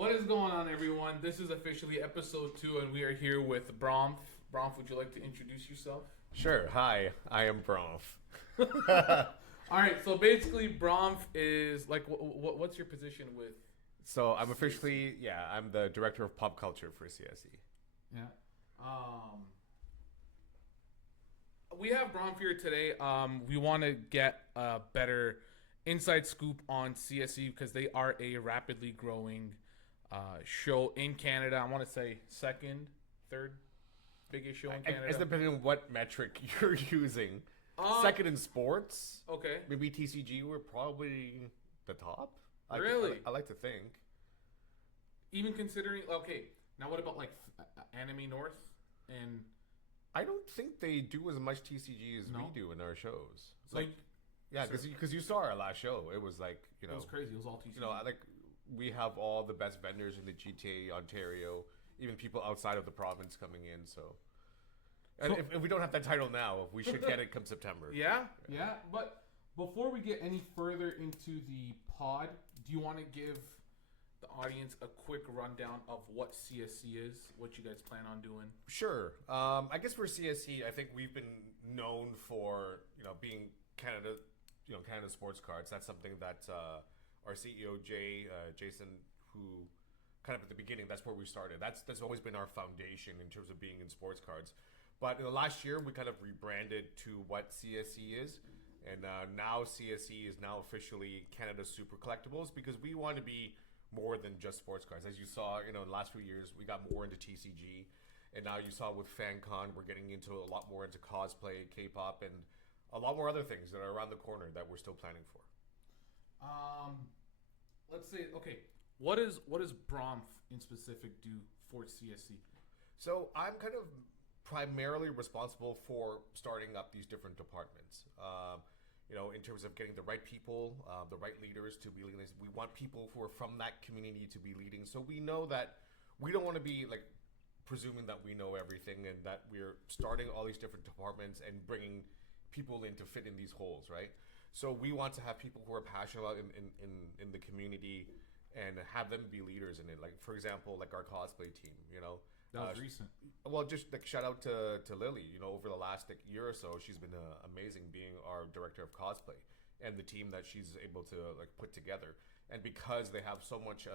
What is going on, everyone? This is officially episode 2, and we are here with Bronf. Bronf, would you like to introduce yourself? Sure. Hi, I am Bronf. All right, so basically, Bronf is like, what's your position with? So I'm officially, I'm the director of pop culture for CSC. Yeah. We have Bronf here today. We want to get a better inside scoop on CSC because they are a rapidly growing show in Canada. I want to say second, third biggest show in Canada. It's depending on what metric you're using. Second in sports. Okay. Maybe TCG were probably the top. Really? I like to think. Even considering, okay, now what about like Anime North and I don't think they do as much TCG as No? we do in our shows. like Yeah, because you saw our last show. It was like, it was crazy. It was all TCG. like we have all the best vendors in the GTA, Ontario, even people outside of the province coming in. So, and if we don't have that title now, we should get it come September. Yeah. But before we get any further into the pod, do you want to give the audience a quick rundown of what CSC is, what you guys plan on doing? Sure. I guess for CSC, I think we've been known for being Canada sports cards. That's something that our CEO Jason, who kind of at the beginning, that's where we started. That's always been our foundation in terms of being in sports cards. But in the last year, we kind of rebranded to what CSC is, and now CSC is now officially Canada Super Collectibles because we want to be more than just sports cards. As you saw, in the last few years, we got more into TCG, and now you saw with FanCon, we're getting into a lot more into cosplay, K-pop, and a lot more other things that are around the corner that we're still planning for. Let's say, okay, what does Bronf in specific do for CSC? So I'm kind of primarily responsible for starting up these different departments. In terms of getting the right people, the right leaders to be leading. We want people who are from that community to be leading. So we know that we don't want to be like presuming that we know everything and that we're starting all these different departments and bringing people in to fit in these holes, right? So we want to have people who are passionate about in the community and have them be leaders in it. Like, for example, like our cosplay team, That was recent. Well, just like shout out to Lily. Over the last year or so, she's been amazing being our director of cosplay and the team that she's able to put together. And because they have so much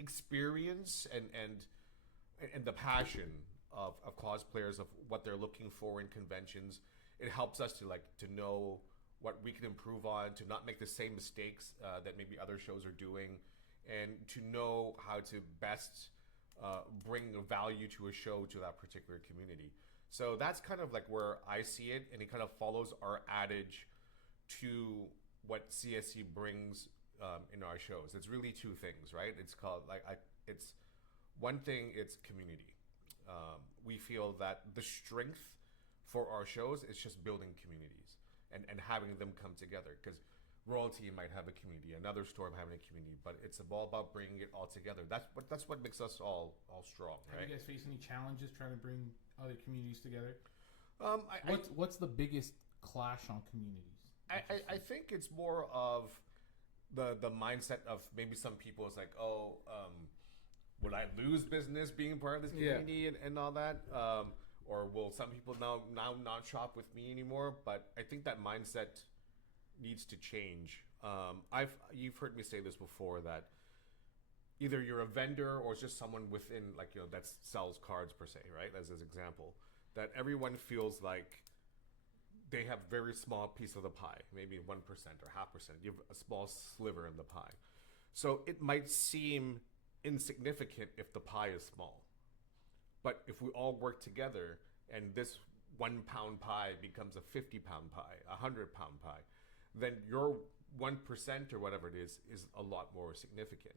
experience and the passion of cosplayers of what they're looking for in conventions, it helps us to know what we can improve on, to not make the same mistakes that maybe other shows are doing, and to know how to best bring value to a show to that particular community. So that's kind of like where I see it, and it kind of follows our adage to what CSC brings in our shows. It's really two things, right? It's called it's one thing. It's community. We feel that the strength for our shows is just building communities and having them come together because. Royalty might have a community, another store might have a community, but it's all about bringing it all together. That's what makes us all strong, right? Have you guys faced any challenges trying to bring other communities together? What's the biggest clash on communities? I think it's more of the mindset of maybe some people is like, would I lose business being part of this community and all that? Or will some people now not shop with me anymore? But I think that mindset needs to change. You've heard me say this before that either you're a vendor or it's just someone within that sells cards per se, right? As an example, that everyone feels like they have very small piece of the pie, maybe 1% or 0.5%. You have a small sliver in the pie, so it might seem insignificant if the pie is small, but if we all work together and this 1 pound pie becomes a 50-pound pie, a 100-pound pie, then your 1% or whatever it is a lot more significant.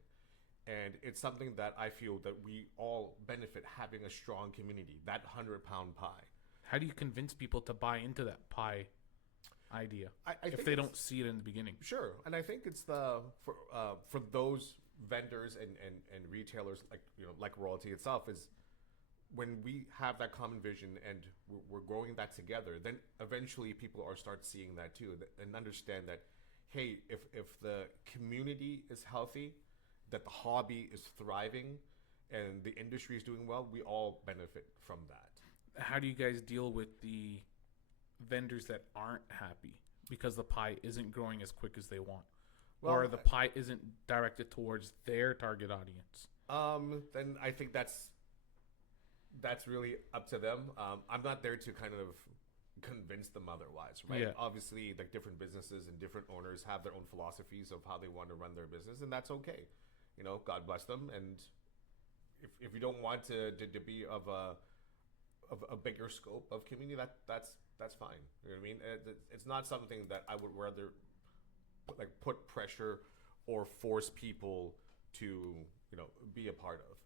And it's something that I feel that we all benefit having a strong community, that 100-pound pie. How do you convince people to buy into that pie idea if they don't see it in the beginning? Sure. And I think it's for those vendors and retailers like Royalty itself is when we have that common vision and we're growing that together, then eventually people are start seeing that too and understand that, hey, if the community is healthy that the hobby is thriving and the industry is doing well, we all benefit from that. How do you guys deal with the vendors that aren't happy because the pie isn't growing as quick as they want, or the pie isn't directed towards their target audience? Then I think that's really up to them. I'm not there to kind of convince them otherwise, right? Yeah. Obviously, like different businesses and different owners have their own philosophies of how they want to run their business, and that's okay. You know, God bless them. And if you don't want to be of a bigger scope of community, that's fine. You know what I mean? It's not something that I would rather put pressure or force people to be a part of.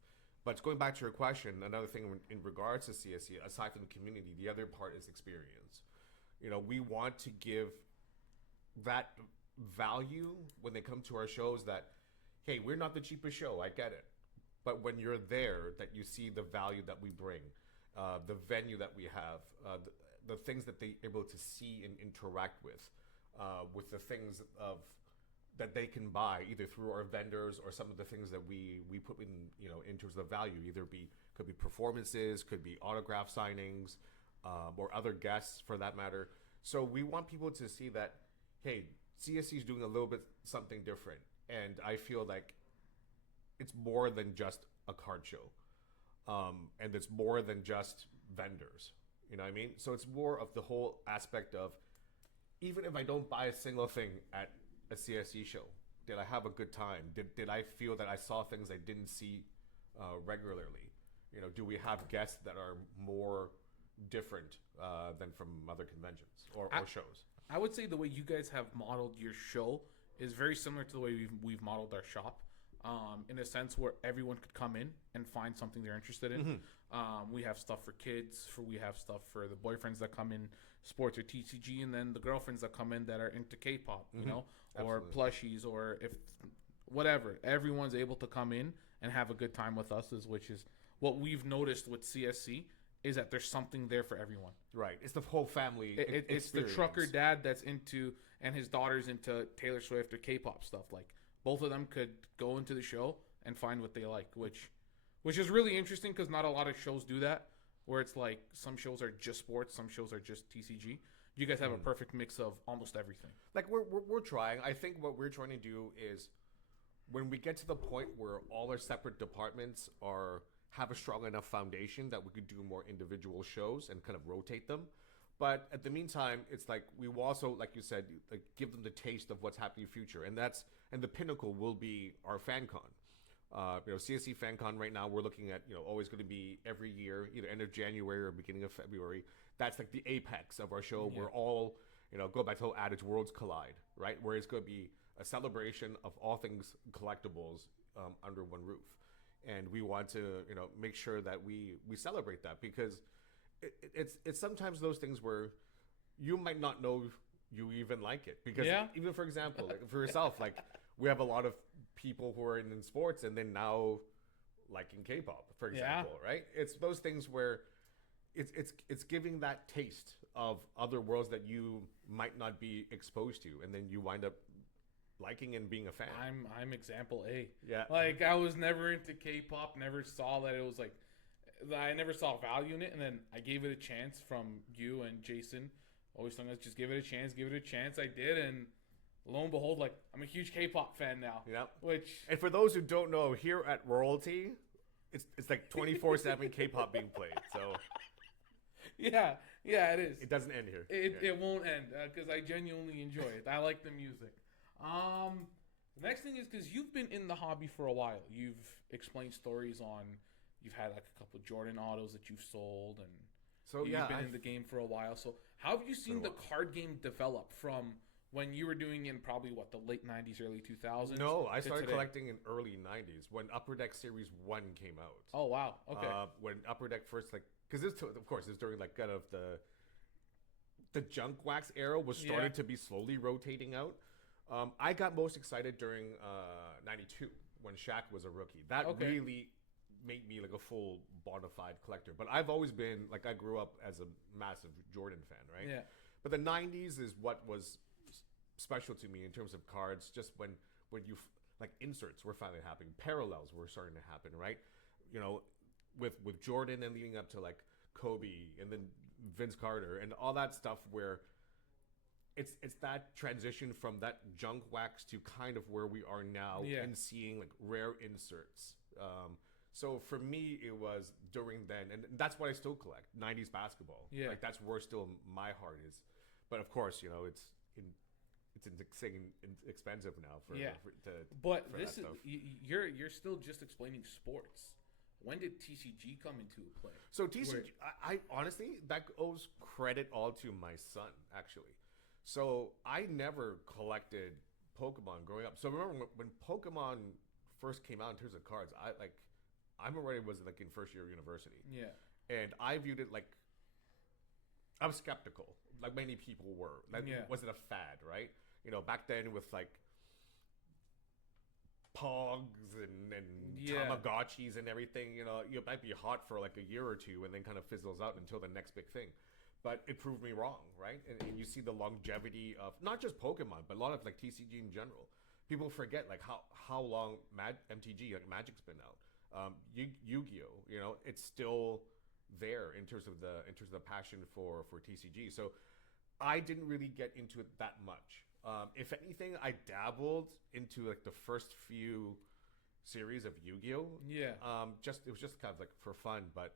But going back to your question, another thing in regards to CSC, aside from the community, the other part is experience. We want to give that value when they come to our shows that, hey, we're not the cheapest show, I get it. But when you're there, that you see the value that we bring, the venue that we have, the things that they're able to see and interact with the things that they can buy either through our vendors or some of the things that we put in terms of value, could be performances, could be autograph signings, or other guests for that matter. So we want people to see that, hey, CSC is doing a little bit something different, and I feel like it's more than just a card show, and it's more than just vendors. You know what I mean? So it's more of the whole aspect of, even if I don't buy a single thing at a CSC show, did I have a good time? Did I feel that I saw things I didn't see regularly? Do we have guests that are more different than from other conventions or shows? I would say the way you guys have modeled your show is very similar to the way we've modeled our shop, in a sense where everyone could come in and find something they're interested in. Mm-hmm. We have stuff for kids, we have stuff for the boyfriends that come in, sports or TCG, and then the girlfriends that come in that are into K-pop, Mm-hmm. or plushies, or if whatever. Everyone's able to come in and have a good time with us, which is what we've noticed with CSC, is that there's something there for everyone. Right. It's the whole family. It's the trucker dad that's into, and his daughter's into Taylor Swift or K-pop stuff. Like, both of them could go into the show and find what they like, which is really interesting because not a lot of shows do that, where it's like some shows are just sports, some shows are just TCG. You guys have a perfect mix of almost everything. Like, we're trying. I think what we're trying to do is, when we get to the point where all our separate departments have a strong enough foundation that we could do more individual shows and kind of rotate them. But at the meantime, it's like we will also, like you said, like give them the taste of what's happening in the future, and the pinnacle will be our FanCon. CSC FanCon right now, we're looking at always going to be every year, either end of January or beginning of February. That's like the apex of our show. Yeah. We're all go back to the whole adage, worlds collide, right? Where it's going to be a celebration of all things collectibles under one roof, and we want to make sure that we celebrate that, because it's sometimes those things where you might not know you even like it, because even for example, like for yourself, like we have a lot of people who are in sports and then now liking K-pop, for example, right? It's those things where it's giving that taste of other worlds that you might not be exposed to, and then you wind up liking and being a fan. I'm example A. Yeah. Like, I was never into K-pop, never saw that it was like, I never saw value in it, and then I gave it a chance from you and Jason. Always telling us, just give it a chance. I did, and lo and behold, like, I'm a huge K-pop fan now. Yeah. And for those who don't know, here at Royalty, it's like 24/7 K-pop being played. So yeah, it is. It doesn't end here. It won't end, because I genuinely enjoy it. I like the music. The next thing is, because you've been in the hobby for a while, you've explained stories on, you've had like a couple of Jordan autos that you've sold, and so you've been in the game for a while. So how have you seen the card game develop from when you were doing in probably the late 90s, early 2000s? No, I started collecting in early 90s when Upper Deck Series 1 came out. Oh, wow. Okay. When Upper Deck first, because of course it's during like kind of the junk wax era was started to be slowly rotating out. I got most excited during 92 when Shaq was a rookie. That really made me like a full bona fide collector. But I've always been like, I grew up as a massive Jordan fan, right? Yeah. But the 90s is what was special to me in terms of cards. Just when you like inserts were finally happening, parallels were starting to happen, right? You know, with Jordan and leading up to like Kobe and then Vince Carter and all that stuff where it's that transition from that junk wax to kind of where we are now and seeing like rare inserts. So for me, it was during then, and that's what I still collect, 90s basketball. Yeah. Like that's where still my heart is. But of course, it's expensive now But for this that is stuff. you're still just explaining sports. When did TCG come into play? So TCG, I honestly, that owes credit all to my son, actually. So I never collected Pokemon growing up. So remember when Pokemon first came out in terms of cards, I'm already was like in first year of university. Yeah. And I viewed it like I was skeptical, like many people were. Like, was it a fad, right? Back then with like Pogs and Tamagotchis and everything, you might be hot for like a year or two and then kind of fizzles out until the next big thing. But it proved me wrong, right? And you see the longevity of not just Pokemon, but a lot of like TCG in general. People forget like how long MTG, like Magic's been out. Yu-Gi-Oh, it's still there in terms of the passion for TCG. So I didn't really get into it that much. If anything, I dabbled into like the first few series of Yu-Gi-Oh. Yeah. It was just kind of like for fun, but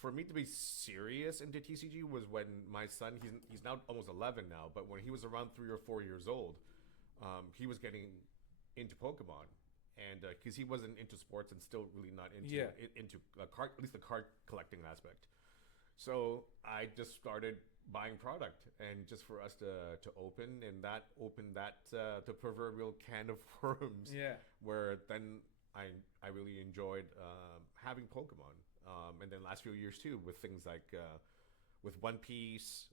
for me to be serious into TCG was when my son, he's now almost 11 now, but when he was around 3 or 4 years old, he was getting into Pokemon, and because he wasn't into sports and still really not into card, at least the card collecting aspect. So I just started buying product, and just for us to open, and that opened the proverbial can of worms. Yeah. Where then I really enjoyed having Pokemon. And then last few years too, with things like with One Piece,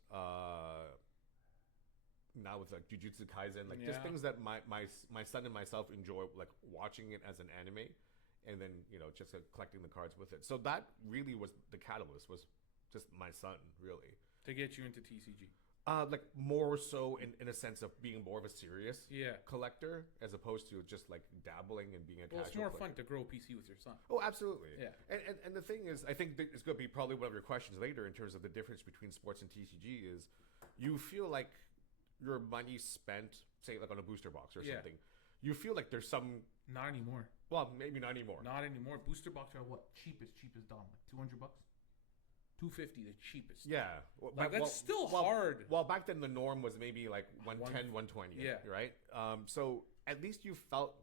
now with like Jujutsu Kaisen, like just things that my son and myself enjoy, like watching it as an anime, and then just collecting the cards with it. So that really was the catalyst, was just my son, really, to get you into TCG. Like more so in a sense of being more of a serious Yeah. collector, as opposed to just like dabbling and being a Well, casual it's more collector. fun to grow a PC with your son. Oh, absolutely. Yeah. And the thing is, I think that it's going to be probably one of your questions later in terms of the difference between sports and TCG is you feel like your money spent, say, like on a booster box or something, you feel like there's some... Not anymore. Well, maybe not anymore. Not anymore. Booster box are what? Cheap as Dom. Like $200? $250, the cheapest. Yeah. Like, that's still hard. Well, back then the norm was maybe like 110, 120. Yeah. Right? So at least you felt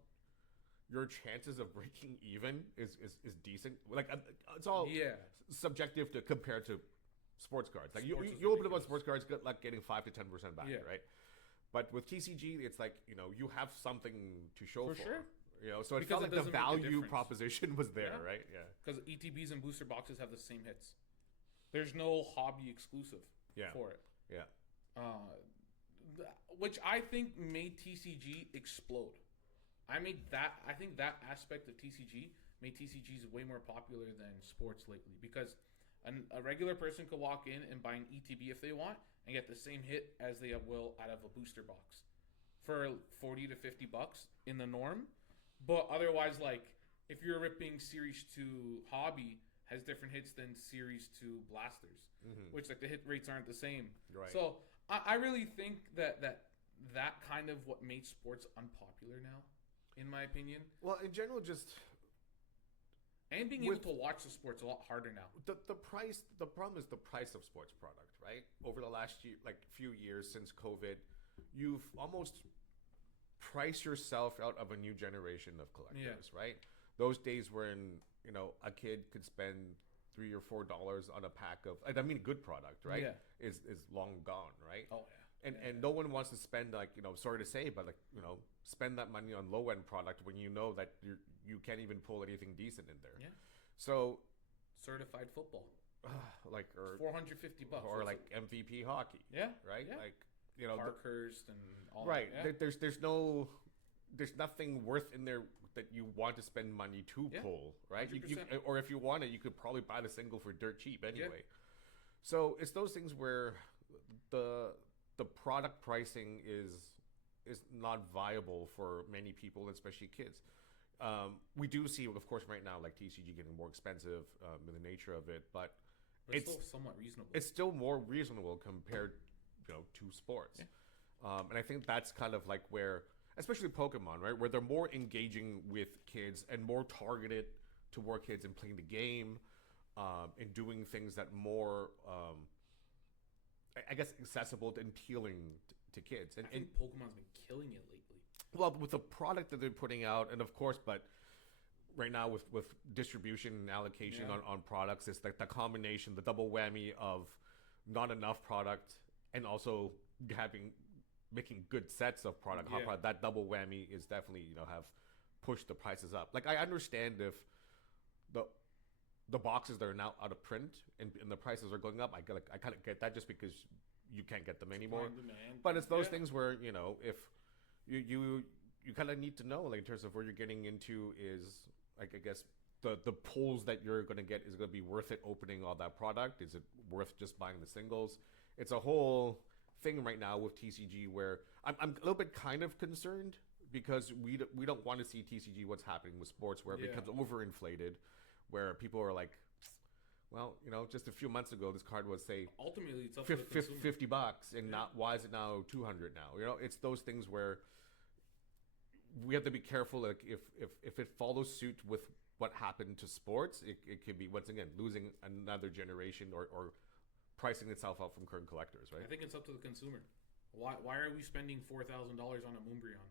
your chances of breaking even is decent. Like, it's all subjective to compare to sports cards. Like, you open up on sports cards, like getting 5 to 10% back, right? But with TCG, it's like, you have something to show for. Sure. So it felt like the value proposition was there, right? Yeah. Because ETBs and booster boxes have the same hits. There's no hobby exclusive for it. Yeah. Which I think made TCG explode. I think that aspect of TCG made TCGs way more popular than sports lately, because a regular person could walk in and buy an ETB if they want and get the same hit as they will out of a booster box for $40 to $50 in the norm. But otherwise, like, if you're ripping Series 2 Hobby, has different hits than Series 2 Blasters, which, like, the hit rates aren't the same. Right. So I really think that kind of what made sports unpopular now, in my opinion. Well, in general, just... And being able to watch the sports a lot harder now. The problem is the price of sports product, right? Over the last year, like few years since COVID, you've almost priced yourself out of a new generation of collectors, right? Those days when, a kid could spend $3 or $4 on a pack of, I mean, good product, right? Yeah. Is long gone, right? Oh, yeah. And no one wants to spend, like, sorry to say, but, like, spend that money on low end product when you know that you can't even pull anything decent in there. Yeah. So certified football, like, or $450, or like MVP hockey. Yeah. Right. Yeah. Like, Parkhurst and all. Right. That. Yeah. There's nothing worth in there that you want to spend money to pull, right? You, or if you want it, you could probably buy the single for dirt cheap anyway. Yeah. So it's those things where the product pricing is is not viable for many people, especially kids. We do see, of course, right now like TCG getting more expensive in the nature of it, but But it's still somewhat reasonable. it's still more reasonable compared, to sports. Yeah. And I think that's kind of like where, especially Pokemon, right, where they're more engaging with kids and more targeted toward kids and playing the game, and doing things that more, I guess, accessible and appealing to kids. I think Pokemon's been killing it lately. Well, with the product that they're putting out, and of course, but right now with distribution and allocation on products, it's like the combination, the double whammy of not enough product and also making good sets of product. Hot product, that double whammy is definitely have pushed the prices up. Like I understand if the boxes that are now out of print and the prices are going up, I kind of get that just because you can't get them anymore. But it's those things where if you kind of need to know, like in terms of where you're getting into is like, I guess the pulls that you're going to get is going to be worth it opening all that product. Is it worth just buying the singles? It's a whole thing right now with TCG where I'm a little bit kind of concerned because we don't want to see TCG what's happening with sports where it becomes overinflated, where people are like, well, just a few months ago this card was, say, ultimately it's up to the consumer. $50 and not, why is it now 200 now? It's those things where we have to be careful. Like if it follows suit with what happened to sports, it could be, once again, losing another generation or pricing itself out from current collectors, right? I think it's up to the consumer. Why are we spending $4,000 on a Moonbryon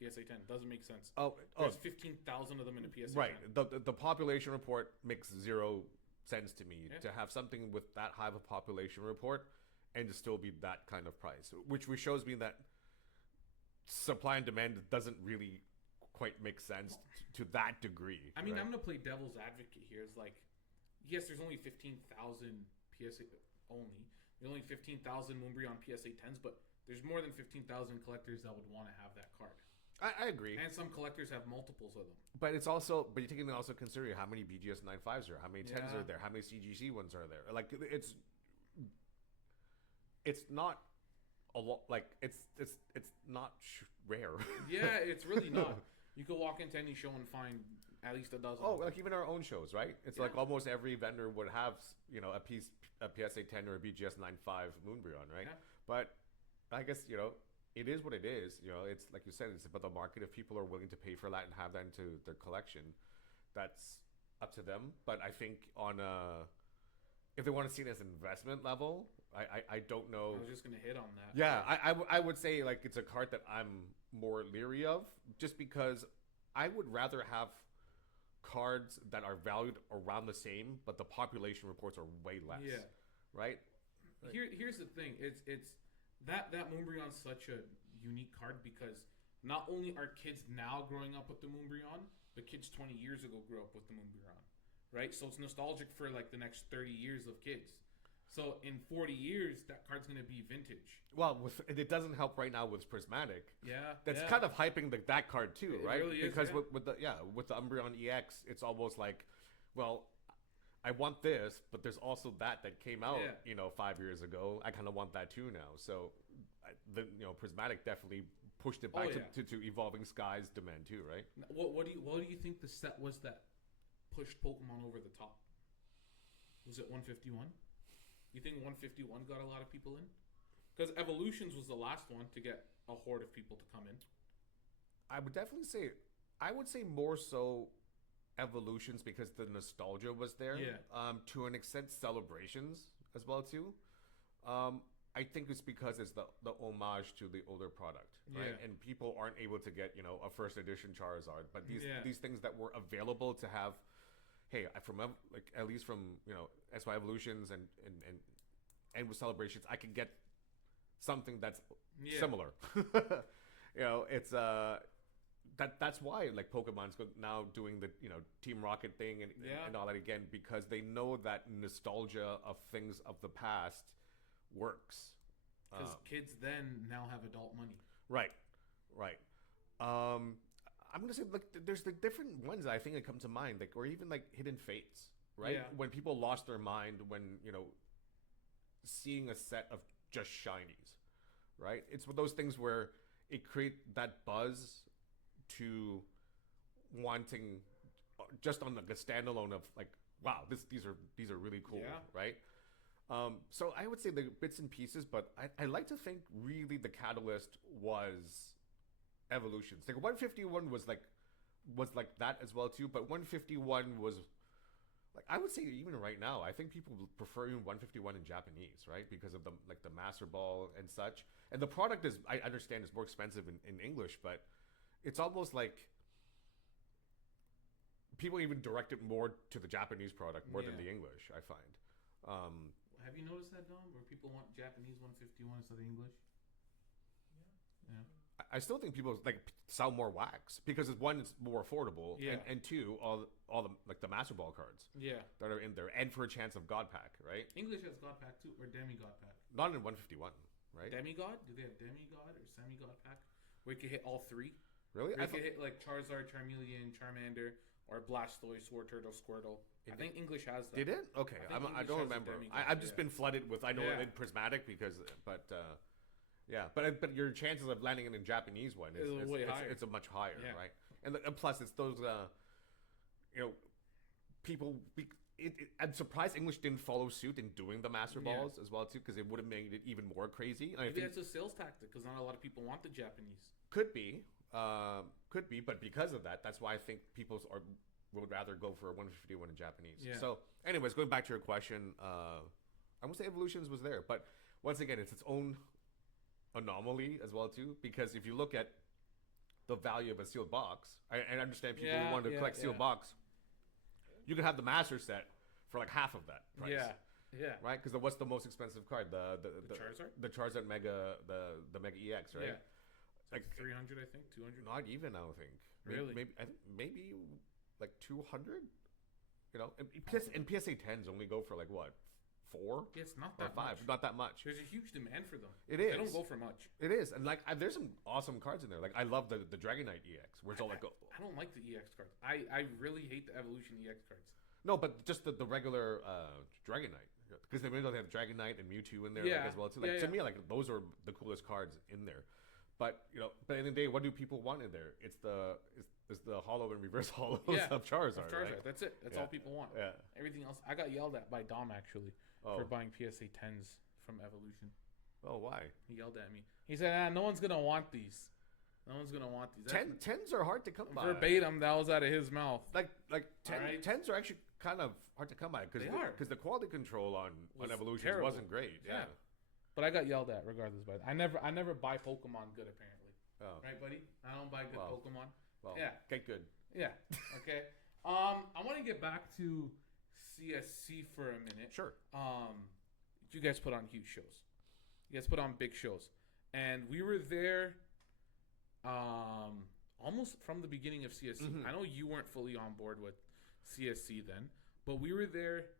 PSA 10? Doesn't make sense. There's 15,000 of them in a PSA 10. Right. The population report makes zero sense to me to have something with that high of a population report and to still be that kind of price, which shows me that supply and demand doesn't really quite make sense to that degree. I mean, right? I'm going to play devil's advocate here. It's like, yes, there's only 15,000 PSA only. There's only 15,000 Moonbryon PSA 10s, but there's more than 15,000 collectors that would want to have that card. I agree. And some collectors have multiples of them. But it's also, but you're taking also consider how many BGS 95s are, how many 10s are there, how many CGC ones are there. Like it's not a lot. Like it's not rare. Yeah, it's really not. You could walk into any show and find at least a dozen. Oh, like even our own shows, right? It's like almost every vendor would have a PSA 10 or a BGS 95 Moonbryon, right? Yeah. But I guess it is what it is. It's like you said, it's about the market. If people are willing to pay for that and have that into their collection, that's up to them. But I think if they want to see it as an investment level, I don't know. I was just gonna hit on that. Yeah, I would say like it's a card that I'm more leery of, just because I would rather have cards that are valued around the same, but the population reports are way less. Yeah. Right. Here's the thing. It's that Moonbryon's such a unique card because not only are kids now growing up with the Moonbryon, but kids 20 years ago grew up with the Moonbryon, right? So it's nostalgic for like the next 30 years of kids. So in 40 years, that card's going to be vintage. Well, it doesn't help right now with Prismatic. Yeah, that's kind of hyping that card too, right? Really because is, with the Umbreon EX, it's almost like, well, I want this, but there's also that came out, 5 years ago. I kind of want that too now. So, Prismatic definitely pushed it back to Evolving Skies demand too, right? What do you think the set was that pushed Pokemon over the top? Was it 151? You think 151 got a lot of people in? Because Evolutions was the last one to get a horde of people to come in. I would definitely say, more so Evolutions because the nostalgia was there. Yeah. To an extent, Celebrations as well too. I think it's because it's the homage to the older product, right? Yeah. And people aren't able to get a first edition Charizard, but these things that were available to have. Hey, from at least from SY Evolutions and with Celebrations, I can get something that's similar. It's that's why like Pokemon's now doing the Team Rocket thing and all that again, because they know that nostalgia of things of the past works. Because kids then now have adult money. Right. I'm gonna say like there's the different ones that I think that come to mind, like, or even like Hidden Fates, right? Yeah. When people lost their mind when seeing a set of just shinies, right? It's one of those things where it create that buzz to wanting just on like a standalone of like, wow, these are really cool, Yeah. right? So I would say the bits and pieces, but I like to think really the catalyst was evolutions. Like 151 was like that as well too, but 151 was like, I would say even right now, I think people prefer even 151 in Japanese, right? Because of the like the master ball and such. And the product is, I understand, is more expensive in English, but it's almost like people even direct it more to the Japanese product more than Yeah. the English. I find. Have you noticed that, Dom? Where people want Japanese 151 instead of English? Yeah. I still think people like sell more wax because it's, one, it's more affordable, Yeah. and two, all the like the master ball cards Yeah. that are in there, and for a chance of God Pack, right? English has God Pack too, or Demigod Pack. Not in 151, right? Demigod? Do they have Demigod or Semigod Pack? Where you can hit all three? Really? Where you can hit like Charizard, Charmeleon, Charmander, or Blastoise, Sword Turtle, Squirtle. I think English has that. Did it? Okay, I think I English don't has a remember. demigod, I've just yeah. been flooded with. I know Yeah. in Prismatic because, but yeah, but your chances of landing in a Japanese one is Way higher. It's a much higher, Yeah. right? And plus, it's those you know, people. I'm surprised English didn't follow suit in doing the master Yeah. balls as well too, because it would have made it even more crazy. And I Maybe think that's a sales tactic because not a lot of people want the Japanese. could be, but because of that, that's why I think people would rather go for a 151 in Japanese. Yeah. So, anyways, going back to your question, I won't say Evolutions was there, but once again, it's its own anomaly as well too. Because if you look at the value of a sealed box, I understand people who want to collect sealed box, you can have the master set for like half of that price. Yeah. Yeah. Right? Because what's the most expensive card? The Charizard? the Charizard Mega, the Mega EX, right? Yeah. Like 300, I think. 200. Not even, I don't think. Really? Maybe like 200. You know, and PSA 10s only go for like what, 4 Yeah, it's not or that 5? much. Not that much. There's a huge demand for them. It They is. don't go for much. It is, and like there's some awesome cards in there. Like I love the Dragonite EX, where it's all like I don't like the EX cards. I really hate the Evolution EX cards. no, but just the regular Dragonite, because they have Dragonite and Mewtwo in there Yeah. like, as well too. Like Yeah, to yeah. me, like those are the coolest cards in there. But you know, but in the day, what do people want in there? It's the hollow and reverse hollows Yeah, of Charizard. Of Charizard. Right? That's it. That's Yeah. all people want. Yeah. Everything else. I got yelled at by Dom actually Oh. for buying PSA 10s from Evolution. Oh, why? He yelled at me. He said, no one's gonna want these. No one's gonna want these. That's- Tens are hard to come by. verbatim, that was out of his mouth. Like Alright. tens are actually kind of hard to come by They are. because the quality control on Was Evolutions terrible. wasn't great. Yeah. But I got yelled at regardless. But I never buy Pokemon good apparently. Oh. Right, buddy? I don't buy good Well. Pokemon. Well, Yeah. get good. Yeah. Okay. I want to get back to CSC for a minute. Sure. You guys put on huge shows. You guys put on big shows, and we were there. Almost from the beginning of CSC. Mhm. I know you weren't fully on board with CSC then, but we were there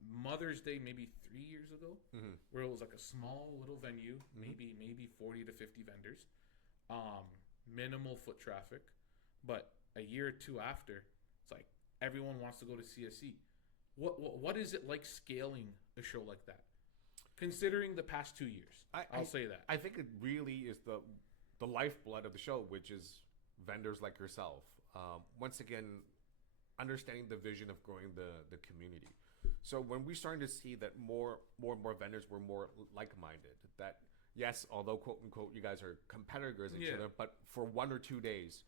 Mother's Day maybe 3 years ago, Mm-hmm. where it was like a small little venue, Mhm. maybe 40 to 50 vendors, minimal foot traffic, but a year or two after, it's like everyone wants to go to CSC. What is it like scaling a show like that? Considering the past 2 years, I'll say that. I think it really is the lifeblood of the show, which is vendors like yourself. Once again, understanding the vision of growing the community. So when we started to see that more and more vendors were more like-minded, that yes, although quote unquote you guys are competitors each Yeah. other, but for 1 or 2 days,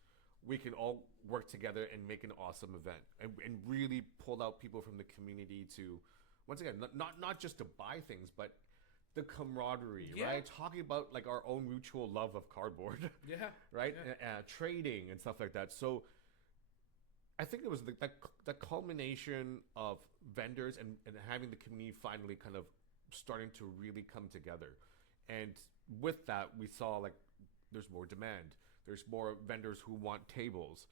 we can all work together and make an awesome event and really pull out people from the community to, once again, not just to buy things, but the camaraderie, Yeah. right? Talking about like our own mutual love of cardboard, Yeah. right? Yeah. Trading and stuff like that. So I think it was the culmination of vendors and having the community finally kind of starting to really come together. And with that, we saw like there's more demand. There's more vendors who want tables.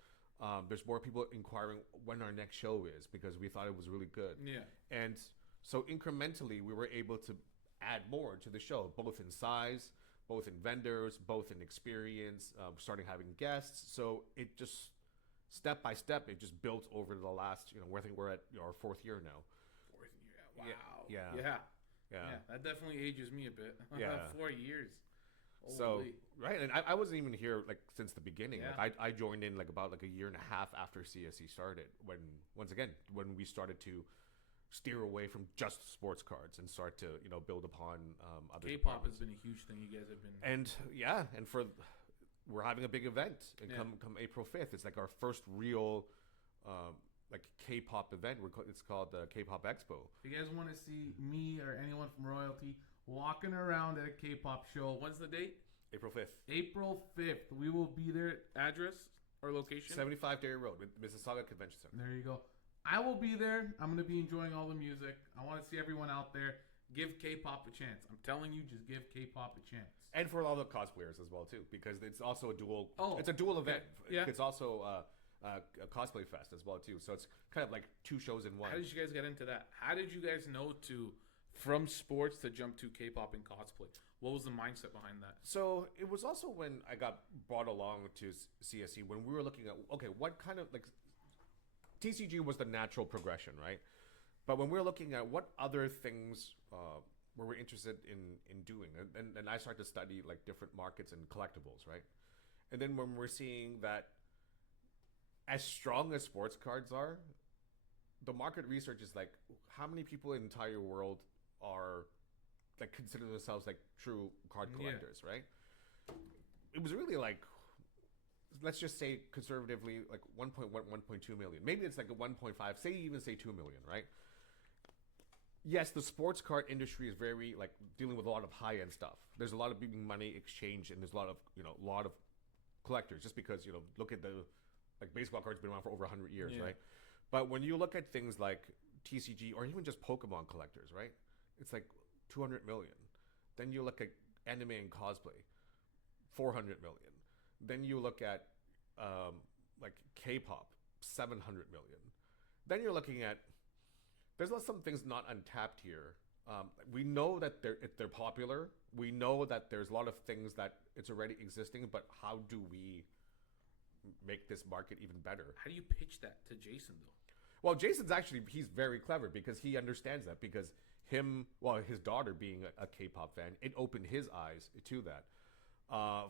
There's more people inquiring when our next show is because we thought it was really good. Yeah. And so incrementally, we were able to add more to the show, both in size, both in vendors, both in experience, starting having guests. So it just, step by step, it just built over the last, I think we're at our 4th year now. 4th year. Wow. Yeah. Yeah. Yeah. Yeah. That definitely ages me a bit. Yeah. 4 years. So Holy. right, and I wasn't even here like since the beginning. Yeah. Like I joined in like about like a year and a half after CSC started. When once again when we started to steer away from just sports cards and start to build upon other K-pop has departments. been a huge thing. You guys have been. And yeah, and we're having a big event and Yeah. come April 5th. It's like our first real like K-pop event. It's called the K-pop Expo. If you guys want to see me or anyone from royalty walking around at a K-pop show, when's the date? April 5th. April 5th. We will be there. Address or location? 75 Dairy Road, Mississauga Convention Center. There you go. I will be there. I'm going to be enjoying all the music. I want to see everyone out there. Give K-pop a chance. I'm telling you, just give K-pop a chance. And for all the cosplayers as well too, because it's also a dual. Oh, it's a dual event. yeah. It's also a cosplay fest as well too. So it's kind of like two shows in one. How did you guys get into that? How did you guys know from sports to jump to K-pop and cosplay? What was the mindset behind that? So it was also when I got brought along to CSC when we were looking at okay, what kind of like TCG was the natural progression, right? But when we were looking at what other things were we interested in doing, and I started to study like different markets and collectibles, right? And then when we're seeing that as strong as sports cards are, the market research is like how many people in the entire world are like consider themselves like true card collectors, right? It was really like let's just say conservatively like 1.1 1.2 million. Maybe it's like a 1.5, say 2 million, right? Yes, the sports card industry is very like dealing with a lot of high end stuff. There's a lot of big money exchange and there's a lot of collectors just because look at the like baseball cards been around for over 100 years, right? But when you look at things like TCG or even just Pokemon collectors, right? It's like 200 million. Then you look at anime and cosplay, 400 million. Then you look at like K-pop, 700 million. Then you're looking at there's some things not untapped here. We know that they're popular. We know that there's a lot of things that it's already existing, but how do we make this market even better? How do you pitch that to Jason though? Well, he's very clever because he understands that because his daughter being a K-pop fan, it opened his eyes to that.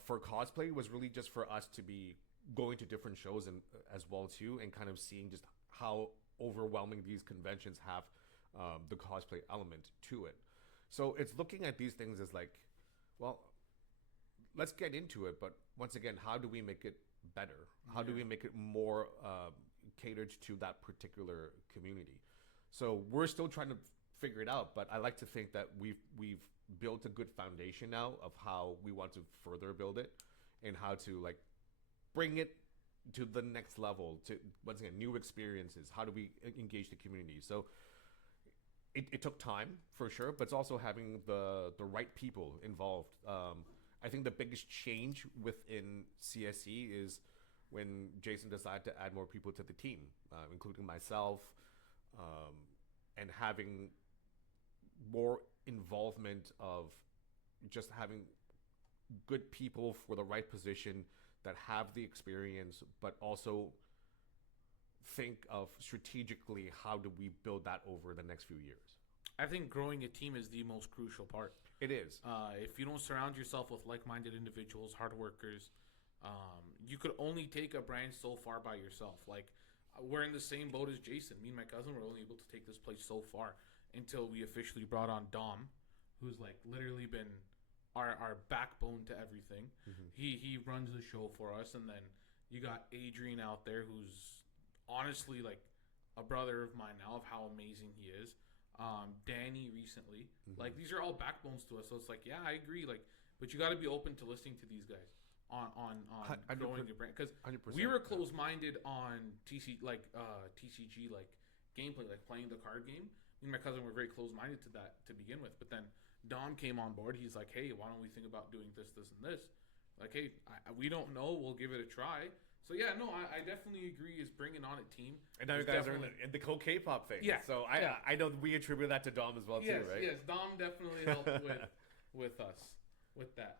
For cosplay was really just for us to be going to different shows and as well too, and kind of seeing just how overwhelming these conventions have the cosplay element to it. So it's looking at these things as like, well, let's get into it. But once again, how do we make it better? How do we make it more catered to that particular community? So we're still trying to figure it out. But I like to think that we've built a good foundation now of how we want to further build it and how to like bring it to the next level, to once again new experiences. How do we engage the community? So it took time for sure, but it's also having the right people involved. I think the biggest change within CSC is when Jason decided to add more people to the team, including myself, and having more involvement of just having good people for the right position that have the experience, but also think of strategically how do we build that over the next few years. I think growing a team is the most crucial part. It is. If you don't surround yourself with like-minded individuals, hard workers, you could only take a brand so far by yourself. Like, we're in the same boat as Jason. Me and my cousin were only able to take this place so far until we officially brought on Dom, who's like literally been our backbone to everything. Mm-hmm. He runs the show for us, and then you got Adrian out there, who's honestly like a brother of mine now, of how amazing he is. Danny recently, like these are all backbones to us. So it's like, yeah, I agree. Like, but you got to be open to listening to these guys on growing your brand, because we were close-minded on TCG like gameplay, like playing the card game. Me and my cousin were very close-minded to that to begin with, but then Dom came on board. He's like, hey, why don't we think about doing this, this, and this? Like, hey, we don't know. We'll give it a try. So, yeah, no, I definitely agree is bringing on a team. And now you guys are in the whole K-pop thing. Yeah. So I know we attribute that to Dom as well, too, right? Yes, Dom definitely helped with us with that.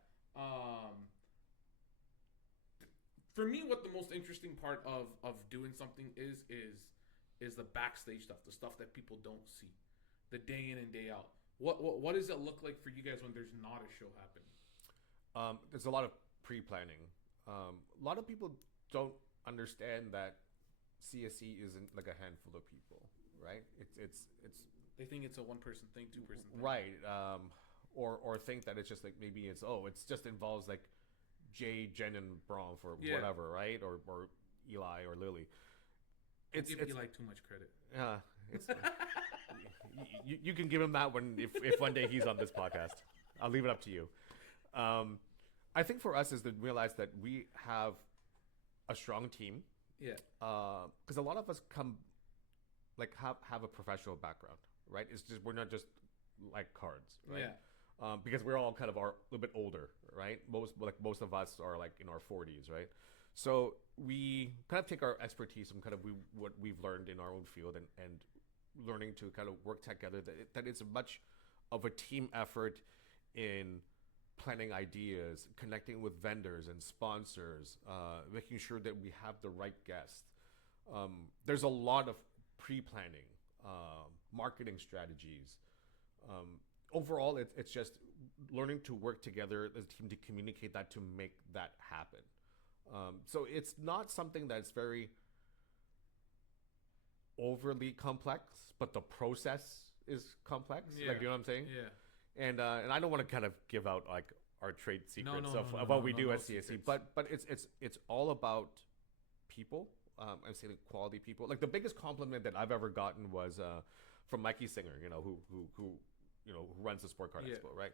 For me, what the most interesting part of doing something is the backstage stuff, the stuff that people don't see, the day in and day out. What does it look like for you guys when there's not a show happening? There's a lot of pre-planning. A lot of people don't understand that CSC isn't like a handful of people, right? It's They think it's a one person thing, 2 person thing. right. Or think that it's just like maybe it's just involves like Jay, Jen, and Bronf or Yeah. whatever, right? Or Eli or Lily. Don't give Eli too much credit. Yeah, it's you can give him that one if one day he's on this podcast. I'll leave it up to you. I think for us is to realize that we have a strong team. Yeah. Because a lot of us come like have a professional background, right? It's just we're not just like cards, right? Yeah. Because we're all kind of a little bit older, right? Most of us are like in our 40s, right? So we kind of take our expertise and kind of what we've learned in our own field and learning to kind of work together. That it's much of a team effort in planning ideas, connecting with vendors and sponsors, making sure that we have the right guests. There's a lot of pre-planning, marketing strategies. Overall, it's just learning to work together as a team to communicate that to make that happen. So it's not something that's very overly complex, but the process is complex. Yeah. Like, you know what I'm saying? Yeah. And I don't want to kind of give out like our trade secrets no, of what we no, do no at CSC, secrets. but it's all about people. I'm saying quality people. Like the biggest compliment that I've ever gotten was from Mikey Singer, who runs the Sport Card Yeah. Expo, right?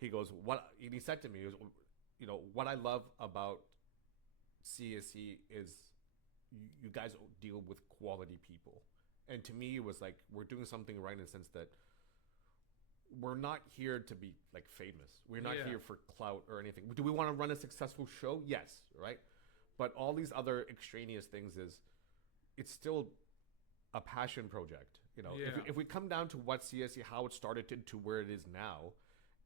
He goes, he said to me, what I love about CSC is you guys deal with quality people. And to me, it was like we're doing something right in the sense that we're not here to be like famous. We're not Yeah. here for clout or anything. Do we want to run a successful show? Yes, right? But all these other extraneous things it's still a passion project. Yeah. If we come down to what CSC, how it started to where it is now,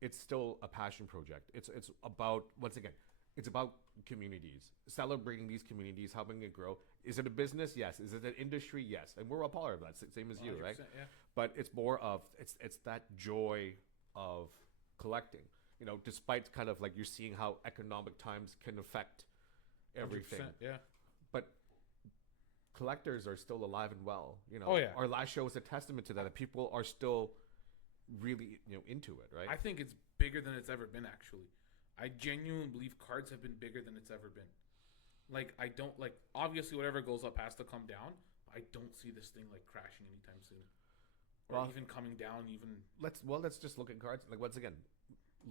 it's still a passion project. It's about, once again, it's about communities, celebrating these communities, helping it grow. Is it a business? Yes. Is it an industry? Yes. And we're a part of that, same as you, right? Yeah. But it's more of it's that joy of collecting. Despite kind of like you're seeing how economic times can affect everything. 100%, yeah. But collectors are still alive and well. Oh, yeah. Our last show was a testament to that. That people are still really into it, right? I think it's bigger than it's ever been, actually. I genuinely believe cards have been bigger than it's ever been. Like, I don't, like, obviously whatever goes up has to come down. I don't see this thing, like, crashing anytime soon. Or Well- even coming down, even... Let's just look at cards. Like, once again,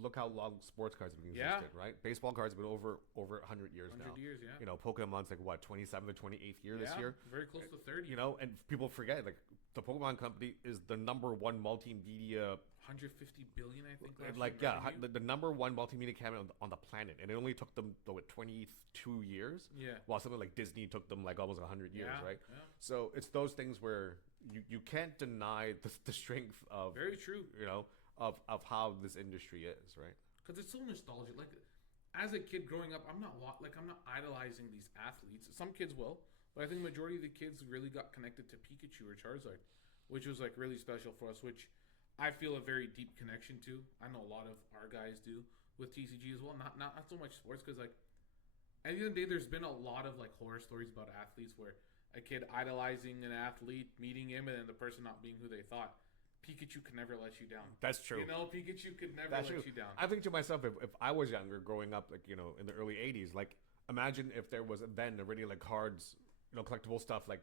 look how long sports cards have been Yeah. existed, right? Baseball cards have been over 100 years 100 now. years, yeah. Pokemon's like what, 27th or 28th year this Yeah, year? very close to 30. And people forget, like, the Pokemon company is the number one multimedia, 150 billion, I think. last like, year, yeah, revenue. the number one multimedia company on the planet. And it only took them, 22 years? Yeah. While something like Disney took them, like, almost 100 years, Yeah, right? yeah. So it's those things where you can't deny the strength of, Very true. of how this industry is, right? Because it's so nostalgic. Like, as a kid growing up, I'm not idolizing these athletes. Some kids will, but I think the majority of the kids really got connected to Pikachu or Charizard, which was like really special for us. Which I feel a very deep connection to. I know a lot of our guys do with TCG as well. Not so much sports, because like at the end of the day, there's been a lot of like horror stories about athletes where a kid idolizing an athlete, meeting him, and then the person not being who they thought. Pikachu could never let you down. That's true. Pikachu could never That's let true. you down. I think to myself, if I was younger, growing up, like, in the early 80s, like, imagine if there was then already like cards, collectible stuff, like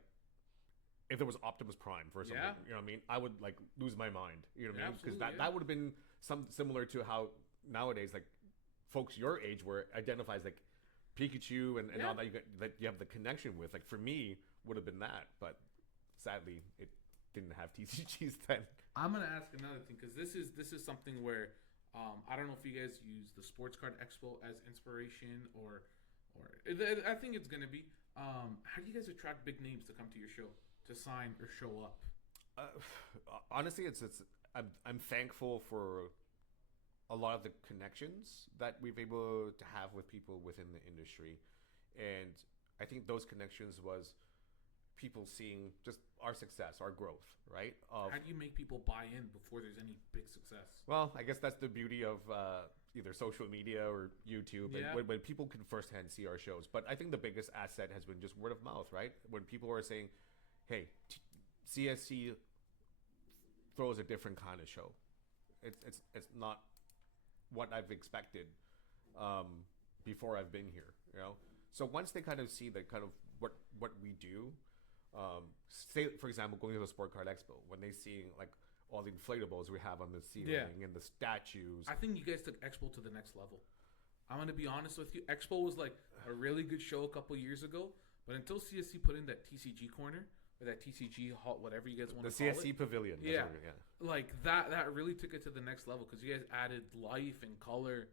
if there was Optimus Prime for something, Yeah. you know what I mean? I would like lose my mind, you know what I mean? Because Absolutely, that would have been some similar to how nowadays, like, folks your age where identifies like Pikachu and Yeah. all that you have the connection with. Like, for me, would have been that, but sadly, it didn't have TCGs then. I'm gonna ask another thing, because this is something where I don't know if you guys use the Sports Card Expo as inspiration or I think it's gonna be. How do you guys attract big names to come to your show to sign or show up? Honestly, I'm thankful for a lot of the connections that we've able to have with people within the industry, and I think those connections was people seeing just our success, our growth, right? Of How do you make people buy in before there's any big success? Well, I guess that's the beauty of either social media or YouTube, Yeah. when people can firsthand see our shows. But I think the biggest asset has been just word of mouth, right? When people are saying, "Hey, CSC throws a different kind of show. It's not what I've expected before I've been here." You know, so once they kind of see the kind of what we do, say for example, going to the Sport Card Expo, when they see like all the inflatables we have on the ceiling and the statues. I think you guys took Expo to the next level. I'm going to be honest with you. Expo was like a really good show a couple years ago, but until CSC put in that TCG corner or that TCG hall, whatever you guys want The to call it. CSC pavilion. Yeah. Like that really took it to the next level because you guys added life and color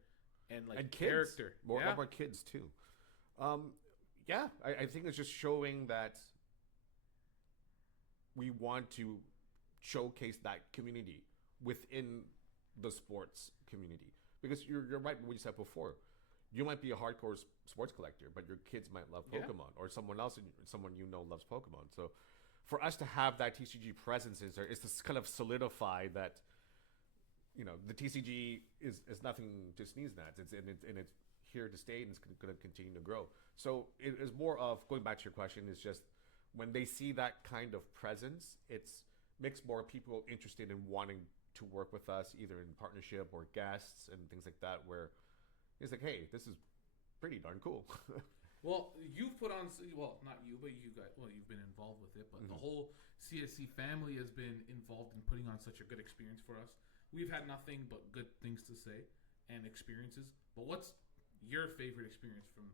and like And character. More of our kids too. I think it's just showing that we want to showcase that community within the sports community. Because you're right what you said before. You might be a hardcore sports collector, but your kids might love Pokemon, or someone you know loves Pokemon. So for us to have that TCG presence is to kind of solidify that, you know, the TCG is nothing to sneeze at. It's here to stay, and it's going to continue to grow. So it is more of, going back to your question, is just when they see that kind of presence, it's makes more people interested in wanting to work with us, either in partnership or guests and things like that, where it's like, hey, this is pretty darn cool. Well, you've put on, well, not you, but you guys, well, you've been involved with it, but the whole CSC family has been involved in putting on such a good experience for us. We've had nothing but good things to say and experiences. But what's your favorite experience from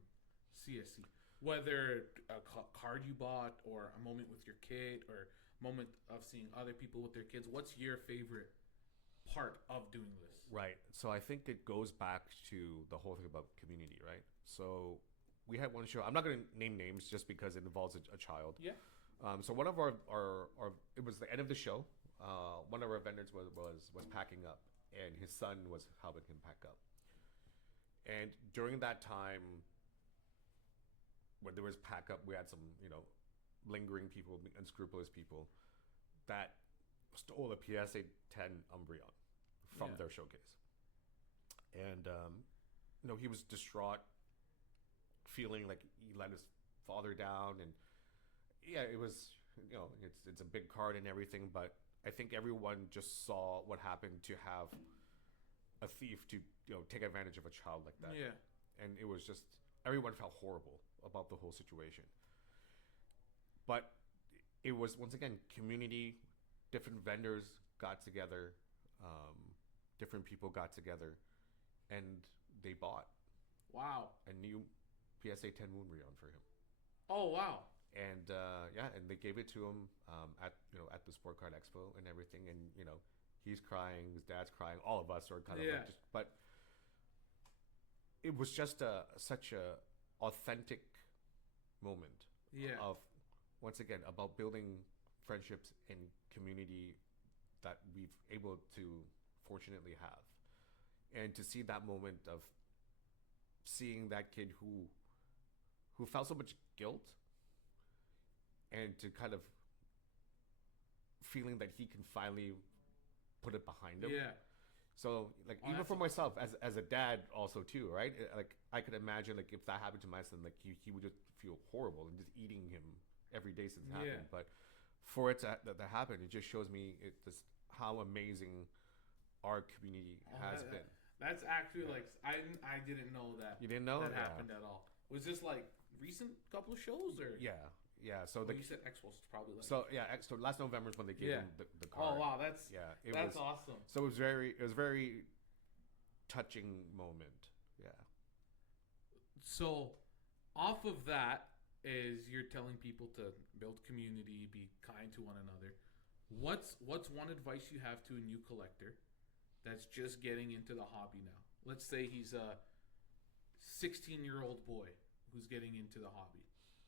CSC? Whether a card you bought, or a moment with your kid, or a moment of seeing other people with their kids, what's your favorite part of doing this? Right. So I think it goes back to the whole thing about community, right? So we had one show. I'm not going to name names just because it involves a child. Yeah. So one of our it was the end of the show. One of our vendors was packing up, and his son was helping him pack up. And during that time, when there was pack up, we had some, you know, lingering people, unscrupulous people that stole a PSA 10 Umbreon from their showcase. And, you know, he was distraught, feeling like he let his father down. And yeah, it was, you know, it's a big card and everything, but I think everyone just saw what happened to have a thief to, you know, take advantage of a child like that. Yeah. And it was just, everyone felt horrible about the whole situation. But it was, once again, community, different vendors got together, different people got together, and they bought Wow. a new PSA 10 Moonbreon for him. Oh, wow. And and they gave it to him at the Sport Card Expo and everything, and you know, he's crying, his dad's crying, all of us are kind of like just, but it was just such a authentic moment of, once again, about building friendships and community that we've able to fortunately have, and to see that moment of seeing that kid who felt so much guilt, and to kind of feeling that he can finally put it behind him. Yeah. So, like, even for myself, as a dad also too, right? Like, I could imagine, like, if that happened to my son, like, he would just feel horrible and just eating him every day since it happened. But for it to that happen, it just shows me just how amazing our community has been. That's actually like, I didn't know that. You didn't know that happened at all. Was this like recent couple of shows, or? Yeah. So you said Expo, so it's probably like. So last November is when they gave him the card. Oh wow, that's was awesome. So it was very touching moment. Yeah. So off of that is you're telling people to build community, be kind to one another. What's one advice you have to a new collector that's just getting into the hobby now? Let's say he's a 16-year-old boy who's getting into the hobby.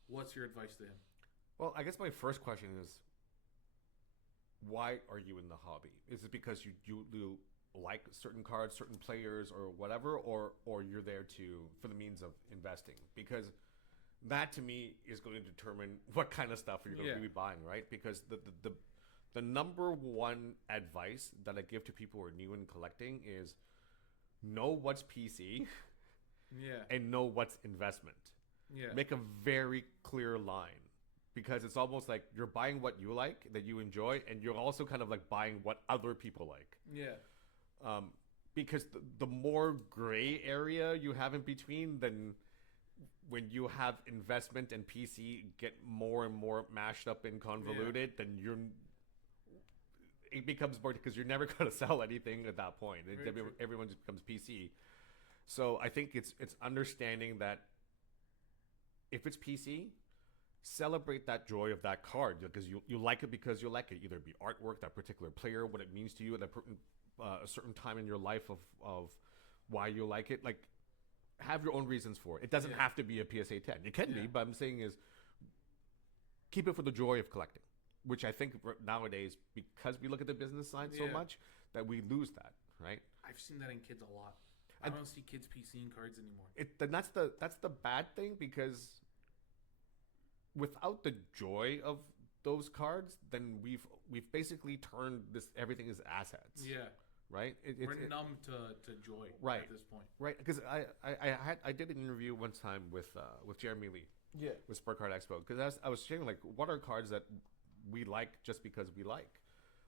What's your advice to him? Well, I guess my first question is, why are you in the hobby? Is it because you like certain cards, certain players, or whatever, or you're there for the means of investing? Because that to me is going to determine what kind of stuff you're going Yeah. to be buying, right? Because the number one advice that I give to people who are new in collecting is know what's PC Yeah. and know what's investment. Yeah. Make a very clear line, because it's almost like you're buying what you like, that you enjoy, and you're also kind of like buying what other people like. Yeah. Because the more gray area you have in between, then when you have investment and PC get more and more mashed up and convoluted, then it becomes more, because you're never going to sell anything at that point. Very true. Everyone just becomes PC. So I think it's understanding that if it's PC, celebrate that joy of that card, because you like it because you like it. Either it be artwork, that particular player, what it means to you at a certain time in your life of why you like it. Like, have your own reasons for it. It doesn't have to be a PSA 10. It can be, but I'm saying is keep it for the joy of collecting, which I think nowadays, because we look at the business side so much, that we lose that, right? I've seen that in kids a lot. I don't see kids PCing cards anymore. Then that's the bad thing, because without the joy of those cards, then we've basically turned everything as assets. Yeah. Right. We're numb to joy at this point. Right. Because I did an interview one time with Jeremy Lee. Yeah. With Spark Card Expo, because I was sharing, like, what are cards that we like just because we like.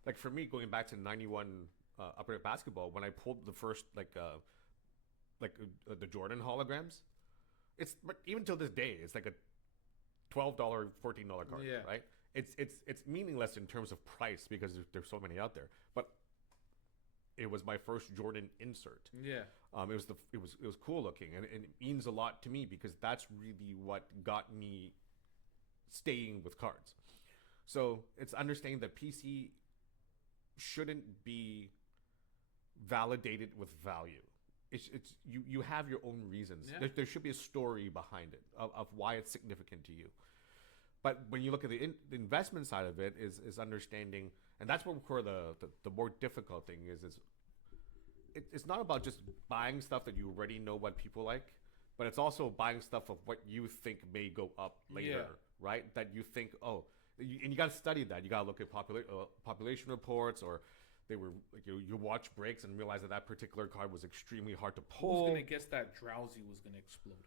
Like, for me, going back to 91 Upper Deck Basketball, when I pulled the first the Jordan holograms, it's, even till this day, it's like a $12, $14 card, right? It's meaningless in terms of price, because there's so many out there. But it was my first Jordan insert. Yeah. It was cool looking, and it means a lot to me, because that's really what got me staying with cards. So it's understanding that PC shouldn't be validated with value. It's you have your own reasons. Yeah. There should be a story behind it of why it's significant to you. But when you look at the investment side of it, is understanding, and that's where the more difficult thing is it's not about just buying stuff that you already know what people like, but it's also buying stuff of what you think may go up later, right? That you think, and you got to study that. You got to look at population reports, or they were like, you watch breaks and realize that particular card was extremely hard to pull. Who's gonna guess that Drowsy was gonna explode?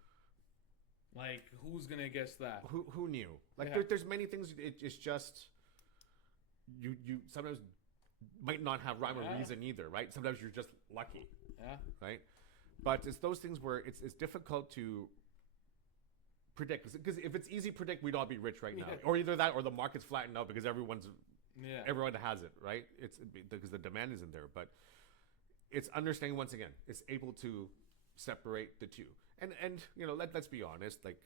Like, who's gonna guess that? Who knew? Like, there's many things. It's just you sometimes might not have rhyme or reason either, right? Sometimes you're just lucky, right? But it's those things where it's difficult to predict, because if it's easy to predict, we'd all be rich right now, or either that or the market's flattened out because everyone has it, right? It's because the demand isn't there. But it's understanding, once again, it's able to separate the two. And let's be honest, like,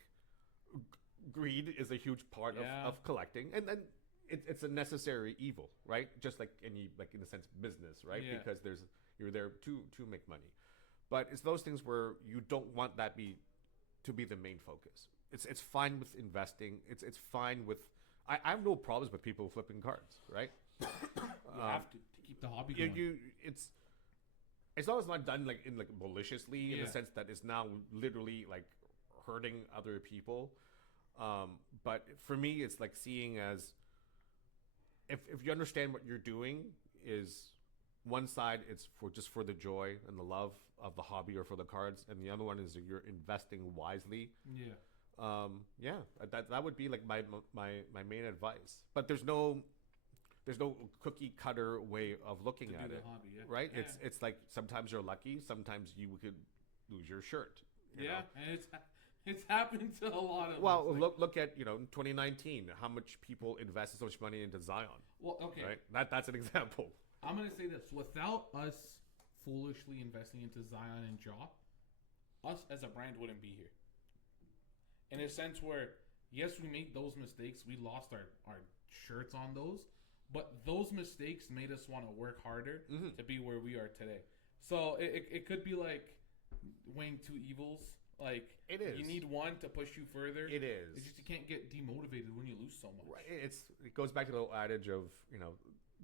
greed is a huge part of collecting, and it's a necessary evil, right? Just like any, like, in a sense, business, right? Yeah. Because you're there to make money. But it's those things where you don't want that to be the main focus. It's fine with investing. It's fine with. I have no problems with people flipping cards, right? You have to keep the hobby going. It's always not done like maliciously, in the sense that it's now literally like hurting other people. But for me, it's like seeing as if you understand what you're doing, is one side it's for the joy and the love of the hobby or for the cards, and the other one is that you're investing wisely. That would be like my main advice. But there's no cookie cutter way of looking at it, hobby, right? Yeah. It's like sometimes you're lucky, sometimes you could lose your shirt. You know? And it's happened to a lot of. Well, us. Look at 2019, how much people invested so much money into Zion. Well, okay, right? That's an example. I'm gonna say this: without us foolishly investing into Zion and Jaw, us as a brand wouldn't be here. In a sense where, yes, we made those mistakes, we lost our shirts on those. But those mistakes made us want to work harder to be where we are today. So it could be like weighing two evils. Like, it is. You need one to push you further. It is. It's just you can't get demotivated when you lose so much. Right. It goes back to the old adage of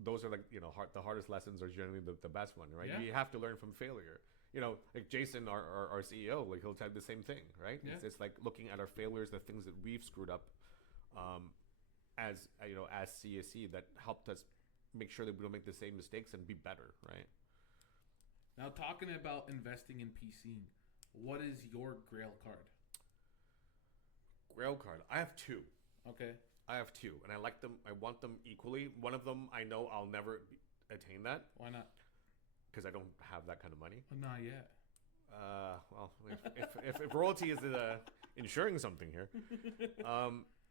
those are like the hardest lessons are generally the best one, right? Yeah. You have to learn from failure. Like Jason, our CEO, like he'll tell you the same thing, right? Yeah. It's like looking at our failures, the things that we've screwed up, as as CSC that helped us make sure that we don't make the same mistakes and be better, right? Now, talking about investing in PC, what is your Grail card? Grail card. I have two. Okay. I have two, and I like them. I want them equally. One of them, I know I'll never attain that Why not? because I don't have that kind of money. Not yet. Well, if royalty is insuring something here,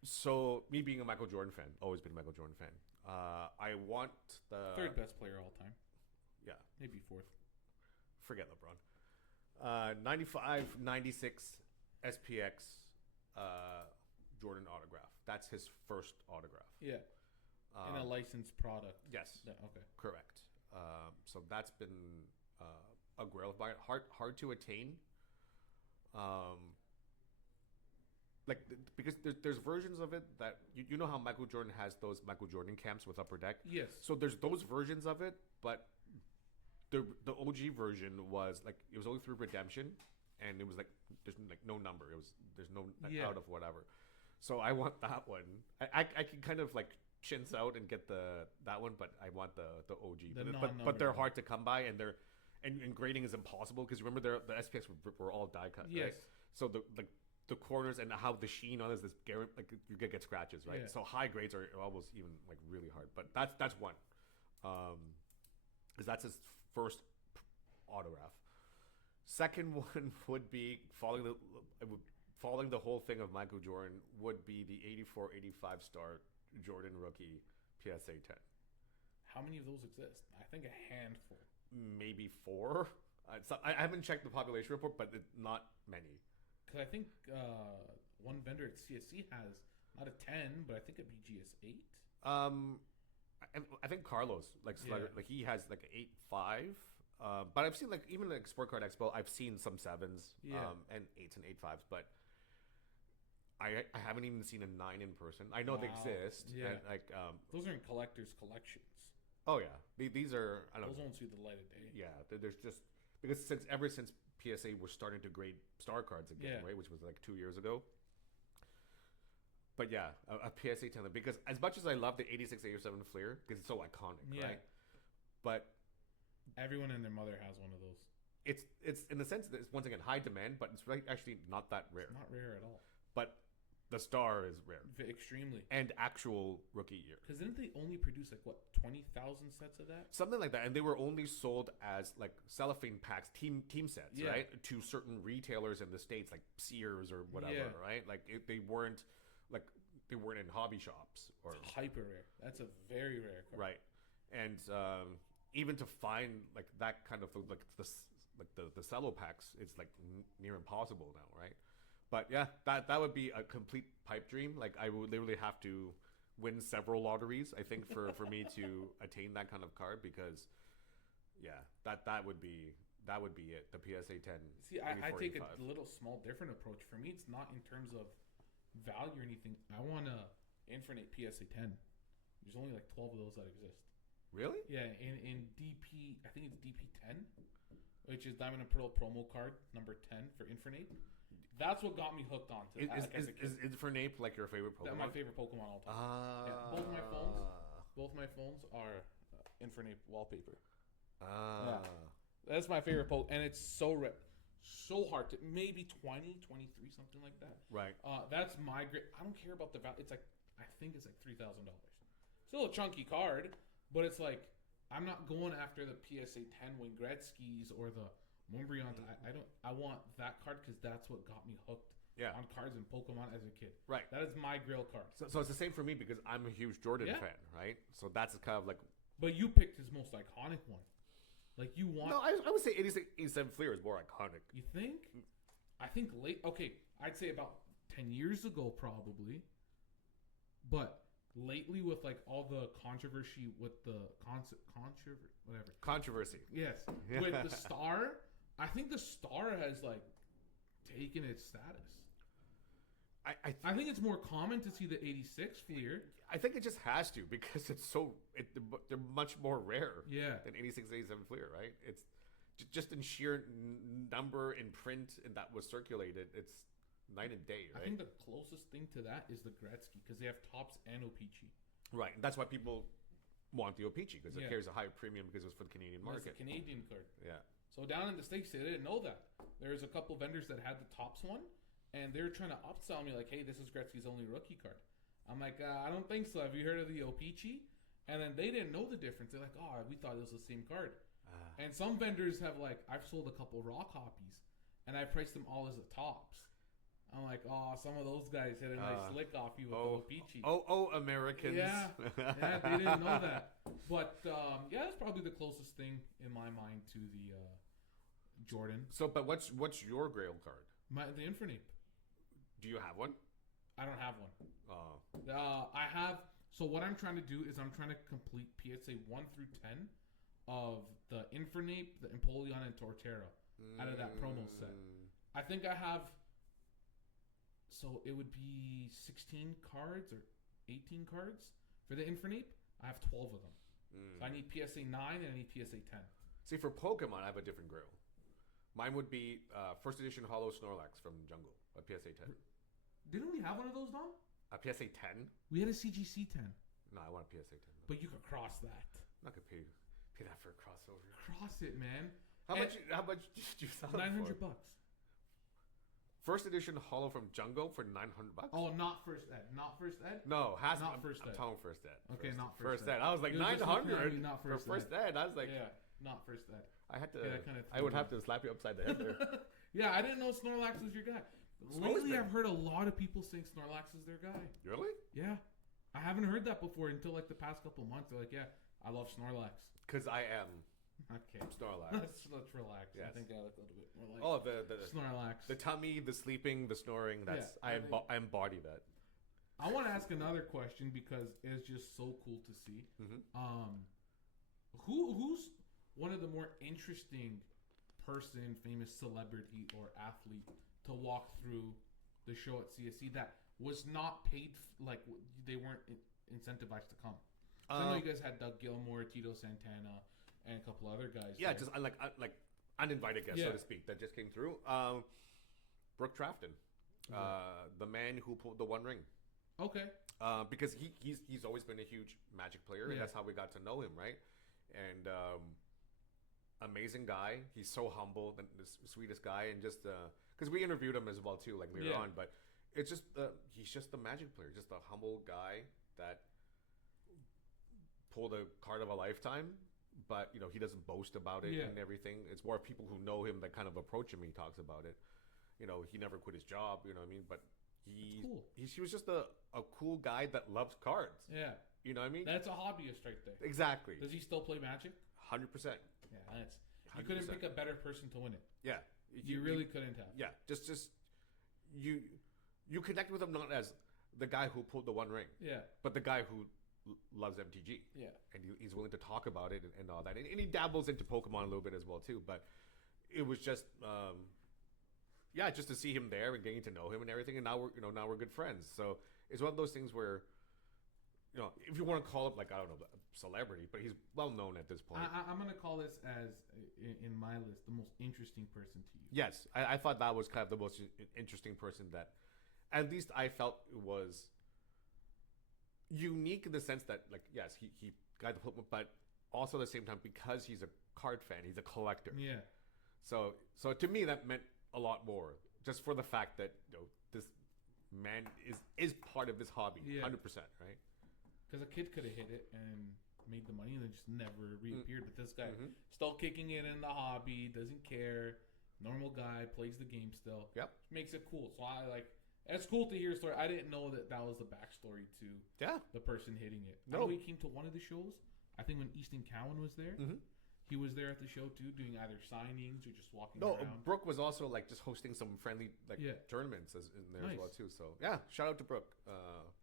so me being a Michael Jordan fan, always been a Michael Jordan fan. I want the Third best player all time. Yeah, Maybe fourth. forget LeBron. 95, 96 SPX Jordan autograph. That's his first autograph. Yeah. In a licensed product. Yes. Yeah, okay. Correct. So that's been a grail of mine. Hard to attain. Because there's versions of it that you know how Michael Jordan has those Michael Jordan camps with Upper Deck. Yes. So there's those versions of it, but the OG version was like it was only through redemption, and it was like there's like no number. There's no out of whatever. So I want that one. I can kind of like chintz out and get that one, but I want the OG. But they're hard to come by, and grading is impossible because remember the SPX were all die cut. Yes. Right? So the corners and how the sheen on this like you get scratches, right? Yeah. So high grades are almost even like really hard. But that's one, because that's his first autograph. Second one would be following the whole thing of Michael Jordan would be the 84-85 star Jordan rookie PSA 10. How many of those exist? I think a handful. Maybe 4. I haven't checked the population report, but not many. Because I think one vendor at CSC has not a 10, but I think a BGS 8. I think Carlos like he has like an 8.5. But I've seen like even like Sport Card Expo, I've seen some 7s, and 8s and 8.5s, but I haven't even seen a 9 in person. I know they exist. Yeah. And like those are in collector's collections. Oh yeah, these are I don't Those know. won't see the light of day. Yeah, there's just because ever since PSA was starting to grade star cards again, right, which was like 2 years ago. But yeah, a PSA 10 because as much as I love the 86, 87 Fleer because it's so iconic, right? But everyone and their mother has one of those. It's in the sense that it's once again high demand, but it's actually not that rare. It's not rare at all. But the star is rare, extremely, and actual rookie year. Because didn't they only produce like what 20,000 sets of that? Something like that, and they were only sold as like cellophane packs, team sets, right, to certain retailers in the States, like Sears or whatever, right? Like they weren't in hobby shops or it's hyper rare. That's a very rare card, right? And even to find like that kind of the cello packs, it's like near impossible now, right? But yeah, that would be a complete pipe dream. Like I would literally have to win several lotteries, I think, for me to attain that kind of card because, yeah, that would be it. The PSA 10. See, I take a little small different approach. For me, it's not in terms of value or anything. I want a Infinite PSA 10. There's only like 12 of those that exist. Really? Yeah, in DP, I think it's DP 10, which is Diamond and Pearl promo card number 10 for Infinite. That's what got me hooked onto it. Is Infernape like your favorite Pokemon? My favorite Pokemon all time. Yeah, both my phones are Infernape wallpaper. Yeah. That's my favorite Pokemon, and it's so hard to maybe 20, 23, something like that. Right. That's my great. I don't care about the value. It's like I think it's like $3,000. Still a chunky card, but it's like I'm not going after the PSA 10 Wayne Gretzky's or the Montbriant. I want that card because that's what got me hooked on cards and Pokemon as a kid. Right. That is my Grail card. So it's the same for me because I'm a huge Jordan fan, right? So that's kind of like. But you picked his most iconic one. Like you want. No, I would say 86, 87 Fleer is more iconic. You think? I think late. Okay, I'd say about 10 years ago probably. But lately with like all the controversy with the controversy. Yes. With the star. I think the star has like taken its status. I think it's more common to see the 86 Fleer. I think it just has to because they're much more rare Yeah. than 86, 87 Fleer, right? It's just in sheer number in print and that was circulated. It's night and day, right? I think the closest thing to that is the Gretzky because they have Tops and O-Pee-Chee. Right. And that's why people want the O-Pee-Chee because it Yeah. carries a higher premium because it was for the Canadian It's market. a Canadian card. Yeah. So down in the States, they didn't know that. There's a couple vendors that had the Tops one, and they were trying to upsell me like, hey, this is Gretzky's only rookie card. I'm like, I don't think so. Have you heard of the O-Pee-Chee? And then they didn't know the difference. They're like, oh, we thought it was the same card. And some vendors have like, I've sold a couple raw copies, and I priced them all as the Tops. I'm like, oh, some of those guys hit a nice lick off you with the O-Pee-Chee. Americans. Yeah, they didn't know that. But yeah, that's probably the closest thing in my mind to the Jordan. So, but what's your Grail card? The Infernape. Do you have one? I don't have one. I have. So what I'm trying to do is I'm trying to complete PSA 1 through 10 of the Infernape, the Empoleon, and Torterra out of that promo set. I think I have. So it would be 16 cards or 18 cards for the Infernape. I have 12 of them. So I need PSA 9 and I need PSA 10. See, for Pokemon, I have a different Grail. Mine would be first edition Hollow Snorlax from Jungle, a PSA 10. Didn't we have one of those, Dom? A PSA 10? We had a CGC 10. No, I want a PSA 10. But you could cross that. I'm not gonna pay that for a crossover. Cross it, man. How much did you sell it $900. for? First edition Hollow from Jungle for $900. Oh, not first ed. Not first ed. No, has not first ed. I'm telling first ed. Okay, not first first ed. ed. I was like It was just looking at $900 me, not for first first ed. I was like, yeah, not first ed. I had to. Yeah, that kinda I would have to slap you upside the head there. Yeah, I didn't know Snorlax was your guy. Lately, I've heard a lot of people saying Snorlax is their guy. Really? Yeah, I haven't heard that before until like the past couple months. They're like, yeah, I love Snorlax. Because I am. Okay. Snorlax. Let's relax. Yes. I think I look a little bit more like the Snorlax. the tummy, the sleeping, the snoring. That's Yeah, I embody that. I want to ask another question because it's just so cool to see. Who's one of the more interesting person, famous celebrity or athlete to walk through the show at CSC that was not paid, like they weren't incentivized to come? I know you guys had Doug Gilmore, Tito Santana, and a couple other guys. Yeah, there. just like uninvited guests, so to speak, that just came through. Brooke Trafton, the man who pulled the One Ring. Okay. Because he's always been a huge Magic player, and that's how we got to know him, right? And amazing guy. He's so humble, the sweetest guy, and just because we interviewed him as well too, like later on. But it's just he's just a Magic player, just a humble guy that pulled a card of a lifetime. But he doesn't boast about it and everything. It's more people who know him that kind of approach him. He talks about it. He never quit his job. You know what I mean? But he was just a cool guy that loves cards. Yeah. You know what I mean? That's a hobbyist right there. Exactly. Does he still play Magic? 100%. Yeah, that's. You couldn't pick a better person to win it. Yeah. You really couldn't have. Yeah. Just you connect with him not as the guy who pulled the One Ring. Yeah. But the guy who loves MTG. Yeah. And he's willing to talk about it and all that. And he dabbles into Pokemon a little bit as well too. But it was just just to see him there and getting to know him and everything. And now we're good friends. So it's one of those things where if you want to call it like, I don't know, a celebrity, but he's well known at this point. I'm going to call this as, in my list, the most interesting person to you. Yes. I thought that was kind of the most interesting person that at least I felt was unique in the sense that, like, yes, he got the Pokemon, but also at the same time, because he's a card fan, he's a collector. Yeah. So to me, that meant a lot more, just for the fact that this man is part of this hobby, 100%, right? Because a kid could have hit it and made the money and then just never reappeared. But this guy still kicking it in the hobby, doesn't care, normal guy, plays the game still. Yep. Makes it cool. So it's cool to hear a story. I didn't know that was the backstory to the person hitting it. No. I know he came to one of the shows. I think when Easton Cowan was there. He was there at the show too, doing either signings or just walking around. No, Brooke was also like just hosting some friendly tournaments in there as well too. So yeah, shout out to Brooke.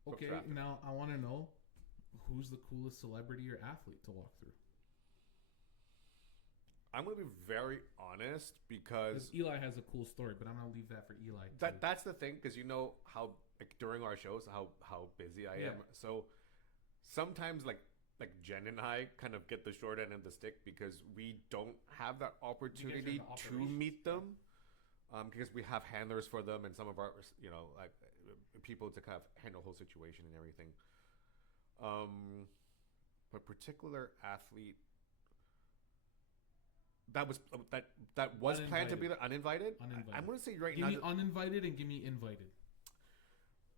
Okay, Traffic. Now I want to know who's the coolest celebrity or athlete to walk through. I'm going to be very honest because Eli has a cool story, but I'm going to leave that for Eli. That's the thing, because you know how like during our shows how busy I am. So sometimes like Jen and I kind of get the short end of the stick because we don't have that opportunity to meet them. Because we have handlers for them and some of our, like people to kind of handle the whole situation and everything. But particular athlete that was planned to be there, uninvited. I'm going to say right now. Give me uninvited and give me invited.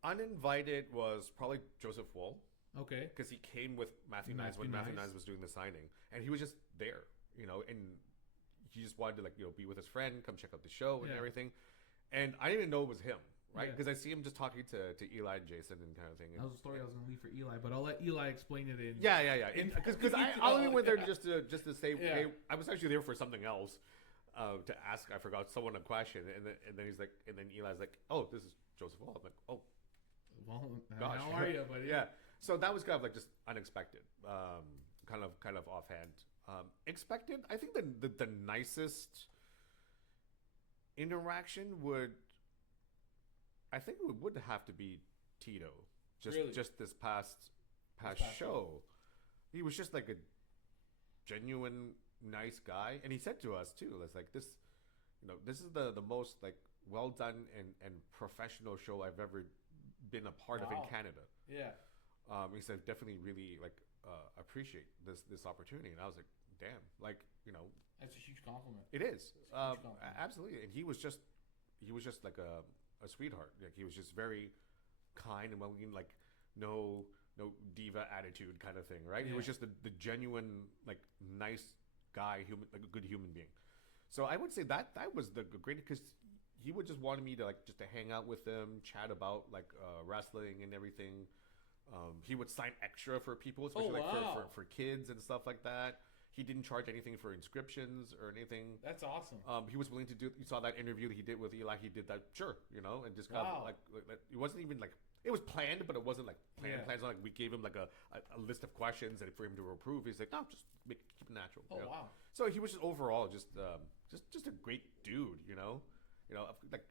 Uninvited was probably Joseph Wool. Okay. Because he came with Matthew Nines when Matthew Nines was doing the signing, and he was just there, and he just wanted to be with his friend, come check out the show and everything. And I didn't even know it was him, right? Because I see him just talking to Eli and Jason and kind of thing. That was a story I was going to leave for Eli, but I'll let Eli explain it in. Yeah. Because I only went there just to say, hey, I was actually there for something else, to ask. I forgot someone a question, and then he's like, and then Eli's like, oh, this is Joseph Wall. I'm like, oh, well, gosh, how are you, buddy? Yeah. So that was kind of like just unexpected, kind of offhand. Expected. I think the nicest interaction would have to be Tito. Just this past show. He was just like a genuine nice guy, and he said to us too, it's like this is the most like well done and professional show I've ever been a part of in Canada. Yeah. He said definitely really like appreciate this opportunity, and I was like, damn, like that's a huge compliment. It is absolutely, and he was just like a sweetheart. Like he was just very kind and well, like no diva attitude kind of thing, right? Yeah. He was just the genuine like nice guy, like a good human being. So I would say that was the great, because he would just wanted me to like just to hang out with them, chat about like wrestling and everything. He would sign extra for people, especially for kids and stuff like that. He didn't charge anything for inscriptions or anything. That's awesome. He was willing to do. You saw that interview that he did with Eli. He did that, sure, and just kind of like it wasn't even like it was planned, but it wasn't like planned. Plans. Like we gave him like a list of questions and for him to approve. He's like, no, just keep it natural. Oh wow. So he was just overall just a great dude. Like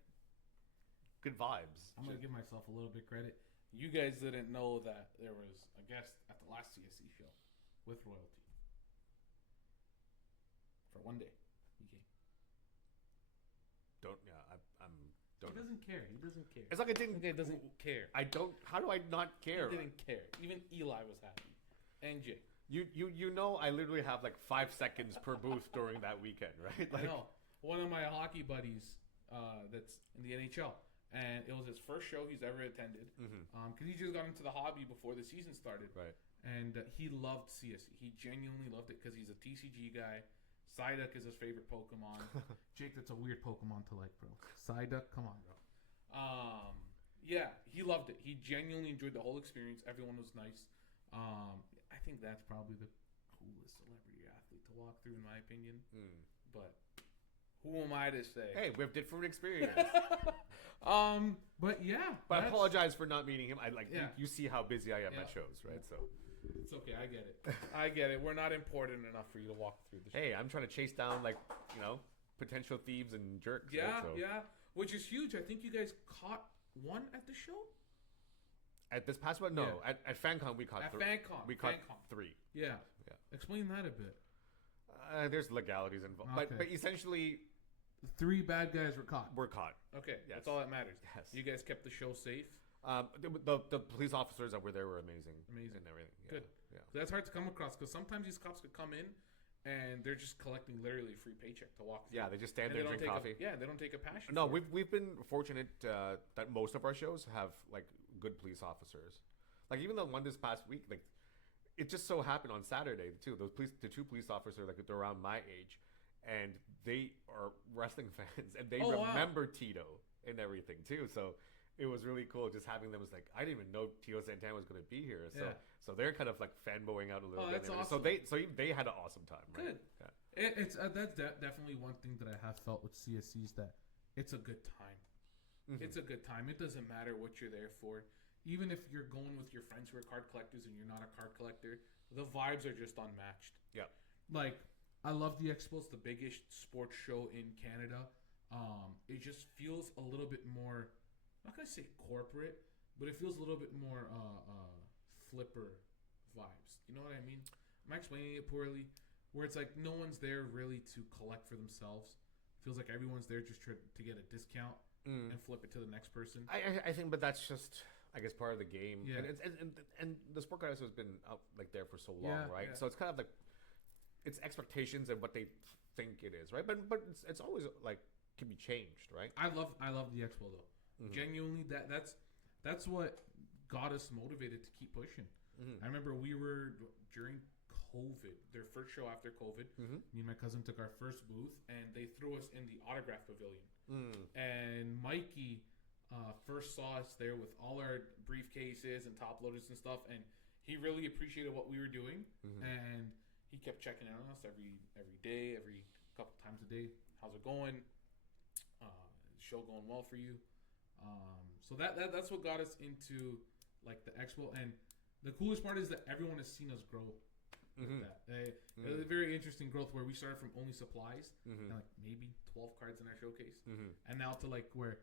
good vibes. I'm gonna give myself a little bit credit. You guys didn't know that there was a guest at the last CSC show with royalty. For one day, he came. He doesn't care. He doesn't care. It's like I didn't. He doesn't care. I don't. How do I not care? He didn't care. Even Eli was happy. And Jay. I literally have like 5 seconds per booth during that weekend, right? Like, I know. One of my hockey buddies, that's in the NHL. And it was his first show he's ever attended. Because he just got into the hobby before the season started. Right. And he loved CSC. He genuinely loved it because he's a TCG guy. Psyduck is his favorite Pokemon. Jake, that's a weird Pokemon to like, bro. Psyduck, come on, bro. Yeah, he loved it. He genuinely enjoyed the whole experience. Everyone was nice. I think that's probably the coolest celebrity athlete to walk through, in my opinion. But who am I to say? Hey, we have different experience. But yeah. But I apologize for not meeting him. You see how busy I am at shows, right? So it's okay. I get it. We're not important enough for you to walk through the show. Hey, I'm trying to chase down potential thieves and jerks. Yeah, right? So. Yeah. Which is huge. I think you guys caught one at the show. At this past one, no. Yeah. At FanCon, we caught three. We caught three. Yeah. Explain that a bit. There's legalities involved, but essentially, 3 bad guys were caught. Okay, yes. That's all that matters. Yes. You guys kept the show safe. The police officers that were there were amazing and everything. Yeah. Good. Yeah. That's hard to come across because sometimes these cops could come in and they're just collecting literally a free paycheck to walk through. Yeah, they just stand there and drink coffee. They don't take a passion. No, we've been fortunate that most of our shows have like good police officers. Like even the one this past week, like it just so happened on Saturday too. The 2 police officers, like they're around my age, and they are wrestling fans, and they remember Tito and everything too. So it was really cool just having them. Was like, I didn't even know Tito Santana was going to be here. So they're kind of like fanboying out a little bit. That's awesome. So they had an awesome time. Right? Good. Yeah. It's that's definitely one thing that I have felt with CSC is that it's a good time. It's a good time. It doesn't matter what you're there for. Even if you're going with your friends who are card collectors and you're not a card collector, the vibes are just unmatched. Yeah. Like, I love the Expo. It's the biggest sports show in Canada. It just feels a little bit more, I'm not going to say corporate, but it feels a little bit more flipper vibes. You know what I mean? Am I explaining it poorly? Where it's like no one's there really to collect for themselves. Feels like everyone's there just to get a discount and flip it to the next person. I think, but that's just, I guess, part of the game. Yeah. And the sport card has been out like there for so long, right? Yeah. So it's kind of like it's expectations and what they think it is, right? But it's always like can be changed, right? I love the expo though. Mm-hmm. Genuinely, that's what got us motivated to keep pushing. Mm-hmm. I remember we were during COVID, their first show after COVID. Mm-hmm. Me and my cousin took our first booth, and they threw us in the autograph pavilion. And Mikey first saw us there with all our briefcases and top loaders and stuff, and he really appreciated what we were doing. Mm-hmm. And he kept checking in on us every day, every couple times a day. How's it going? Show going well for you? So that's what got us into like the expo, and the coolest part is that everyone has seen us grow. Mm-hmm. A very interesting growth where we started from only supplies and like maybe 12 cards in our showcase, and now to like where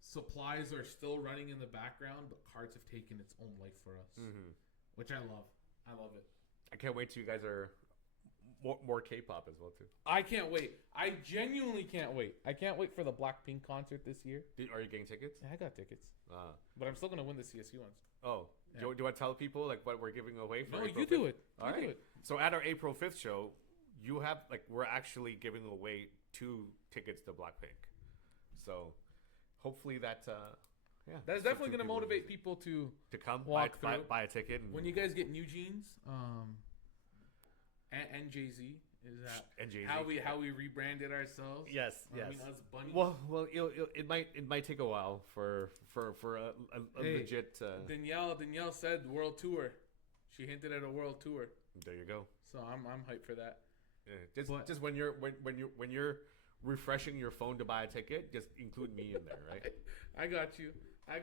supplies are still running in the background, but cards have taken its own life for us, which I love. I love it. I can't wait till you guys are more K-pop as well too. I can't wait. I genuinely can't wait. I can't wait for the Blackpink concert this year. Are you getting tickets? Yeah, I got tickets. But I'm still gonna win the CSC ones. Oh, yeah. Do I tell people like what we're giving away for? No, April you 5th? do it. All right. Do it. So at our April 5th show, you have like we're actually giving away 2 tickets to Blackpink. So hopefully that that's definitely going to motivate people to come buy a ticket. And when you guys get new jeans, and Jay-Z. Is that how we rebranded ourselves? Yes, yes. I mean, us bunnies. Well, it might take a while for a legit. Danielle said world tour. She hinted at a world tour. There you go. So I'm hyped for that. Yeah, just when you're refreshing your phone to buy a ticket, just include me in there, right? I got you. No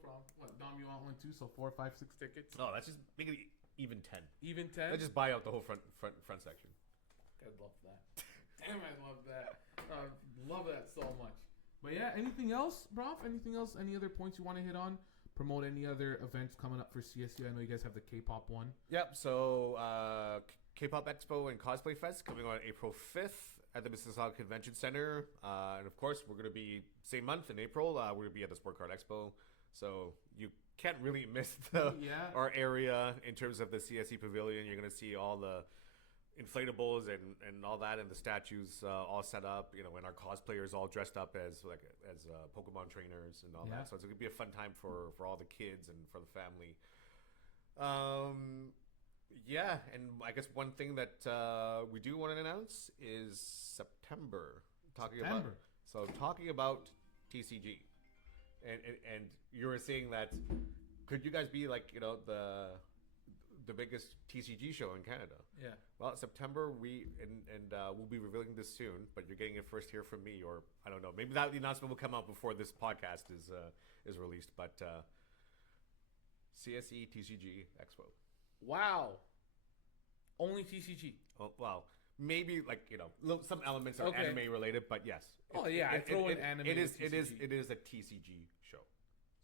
problem. What, Dom, you want one too? So 4, 5, 6 tickets. Oh, that's just make it even 10. Even 10. Let's just buy out the whole front section. I love that. Damn, I love that. Love that so much. But yeah, anything else, Bronf? Anything else? Any other points you want to hit on? Promote any other events coming up for CSU? I know you guys have the K-pop one. Yep. So K-pop Expo and Cosplay Fest coming on April 5th at the Mississauga Convention Center. And of course, we're going to be same month in April. We're going to be at the Sport Card Expo. So you can't really miss our area in terms of the CSC Pavilion. You're going to see all the inflatables and all that, and the statues all set up, and our cosplayers all dressed up as Pokemon trainers and all that. So it's gonna be a fun time for all the kids and for the family. And I guess one thing that we do want to announce is September. Talking about TCG, and you were saying that could you guys be like the biggest TCG show in Canada? Yeah. Well, September we'll be revealing this soon, but you're getting it first here from me, or I don't know. Maybe the announcement will come out before this podcast is released. But CSE TCG Expo. Wow. Only TCG. Oh, well, maybe some elements are anime related, but yes. Oh yeah, I throw in anime. It is a TCG show.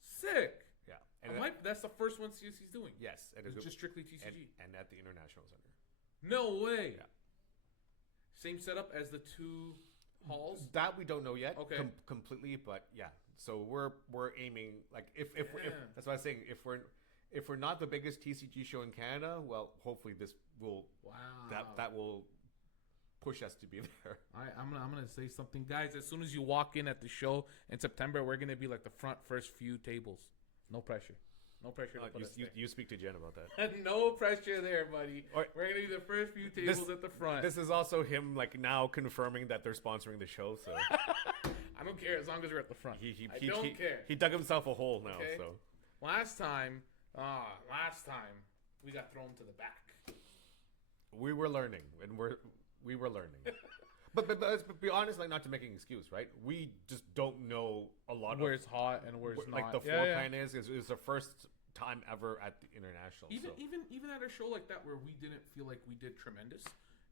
Sick. Yeah. And that's the first one CSC's doing. Yes. It's just strictly TCG. And at the International Center. No way. Yeah. Same setup as the 2 halls? That we don't know yet. Okay. Completely, but yeah. So we're aiming if that's what I was saying. If we're not the biggest TCG show in Canada, well, hopefully this will that will push us to be there. I'm gonna say something, guys. As soon as you walk in at the show in September, we're gonna be like the first few tables. No pressure. No pressure. You speak to Jen about that. No pressure there, buddy. We're gonna be the first few tables at the front. This is also him now confirming that they're sponsoring the show. So I don't care as long as we're at the front. I don't care. He dug himself a hole now. Okay? So last time we got thrown to the back. We were learning, and we were learning. But let's be honest, not to make an excuse, right? We just don't know a lot where it's hot and where it's not. Like the floor plan is the first time ever at the international. Even at a show like that where we didn't feel like we did tremendous,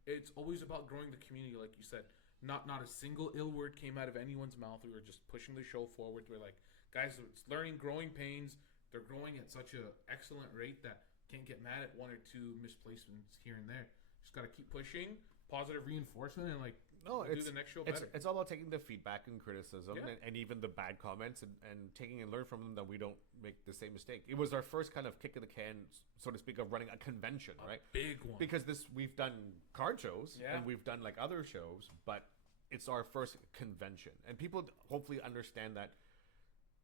it's always about growing the community, like you said. Not a single ill word came out of anyone's mouth. We were just pushing the show forward. We're like, guys, it's learning, growing pains. they're growing at such an excellent rate that can't get mad at one or two misplacements here and there. Just got to keep pushing, positive reinforcement, and like do the next show better. It's all about taking the feedback and criticism Yeah. and even the bad comments and taking and learn from them, that we don't make the same mistake. It was our first kind of kick in the can, so to speak, of running a convention, right? Big one. Because we've done card shows Yeah. and we've done like other shows, but it's our first convention, and people hopefully understand that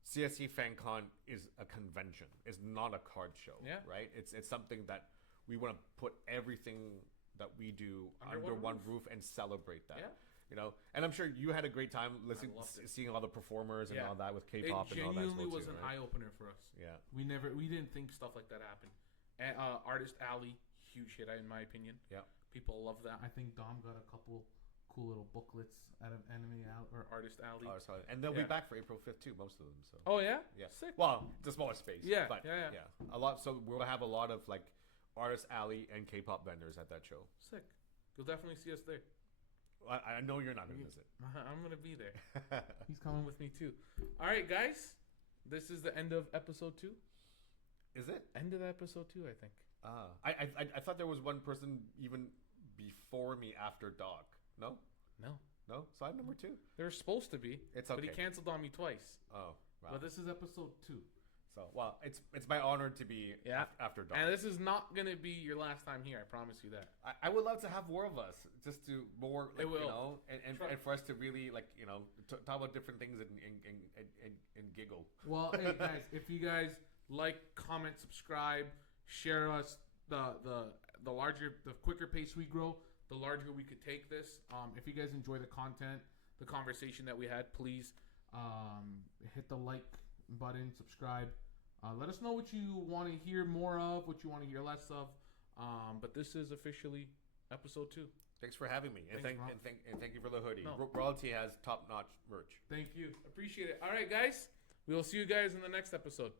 CSC FanCon is a convention. It's not a card show, Yeah. right? It's something that we want to put everything that we do Under under one one roof and celebrate that. Yeah. You know, and I'm sure you had a great time listening, loved it. seeing all the performers and Yeah. all that with It K-pop and all that. genuinely as well was too, an right? eye opener for us. Yeah. We didn't think stuff like that happened. And, Artist Alley, huge hit in my opinion. Yeah. People love that. I think Dom got a couple cool little booklets out of Enemy Out or Artist Alley. Oh, sorry. And they'll Yeah. be back for April 5th too, most of them. So. Oh yeah, Yeah. sick. Well, it's a smaller space. Yeah, But yeah. a lot. So we'll have a lot of like Artist Alley and K-pop vendors at that show. Sick. You'll definitely see us there. I know you're not going to visit. I'm gonna be there. He's coming with me too. All right, guys. This is the end of episode 2. Is it? End of episode 2, I think. I thought there was one person even before me after Doc. No? No, So I'm number 2. there was supposed to be. It's But he okay. canceled on me twice. Oh, wow. But this is episode 2. So, well, it's my honor to be after Doc. And this is not gonna be your last time here. I promise you that. I would love to have more of us, just to more, like, It will. you know, and for us to really, like, you know, talk about different things and giggle. Well, hey guys, if you guys like, comment, subscribe, share us, the quicker pace we grow, the larger we could take this. If you guys enjoy the content, the conversation that we had, please hit the like button, subscribe. Let us know what you want to hear more of, what you want to hear less of. But this is officially episode 2. Thanks for having me, and Thanks, thank you for the hoodie. No. Royalty has top-notch merch. Thank you. Appreciate it. All right, guys. We will see you guys in the next episode.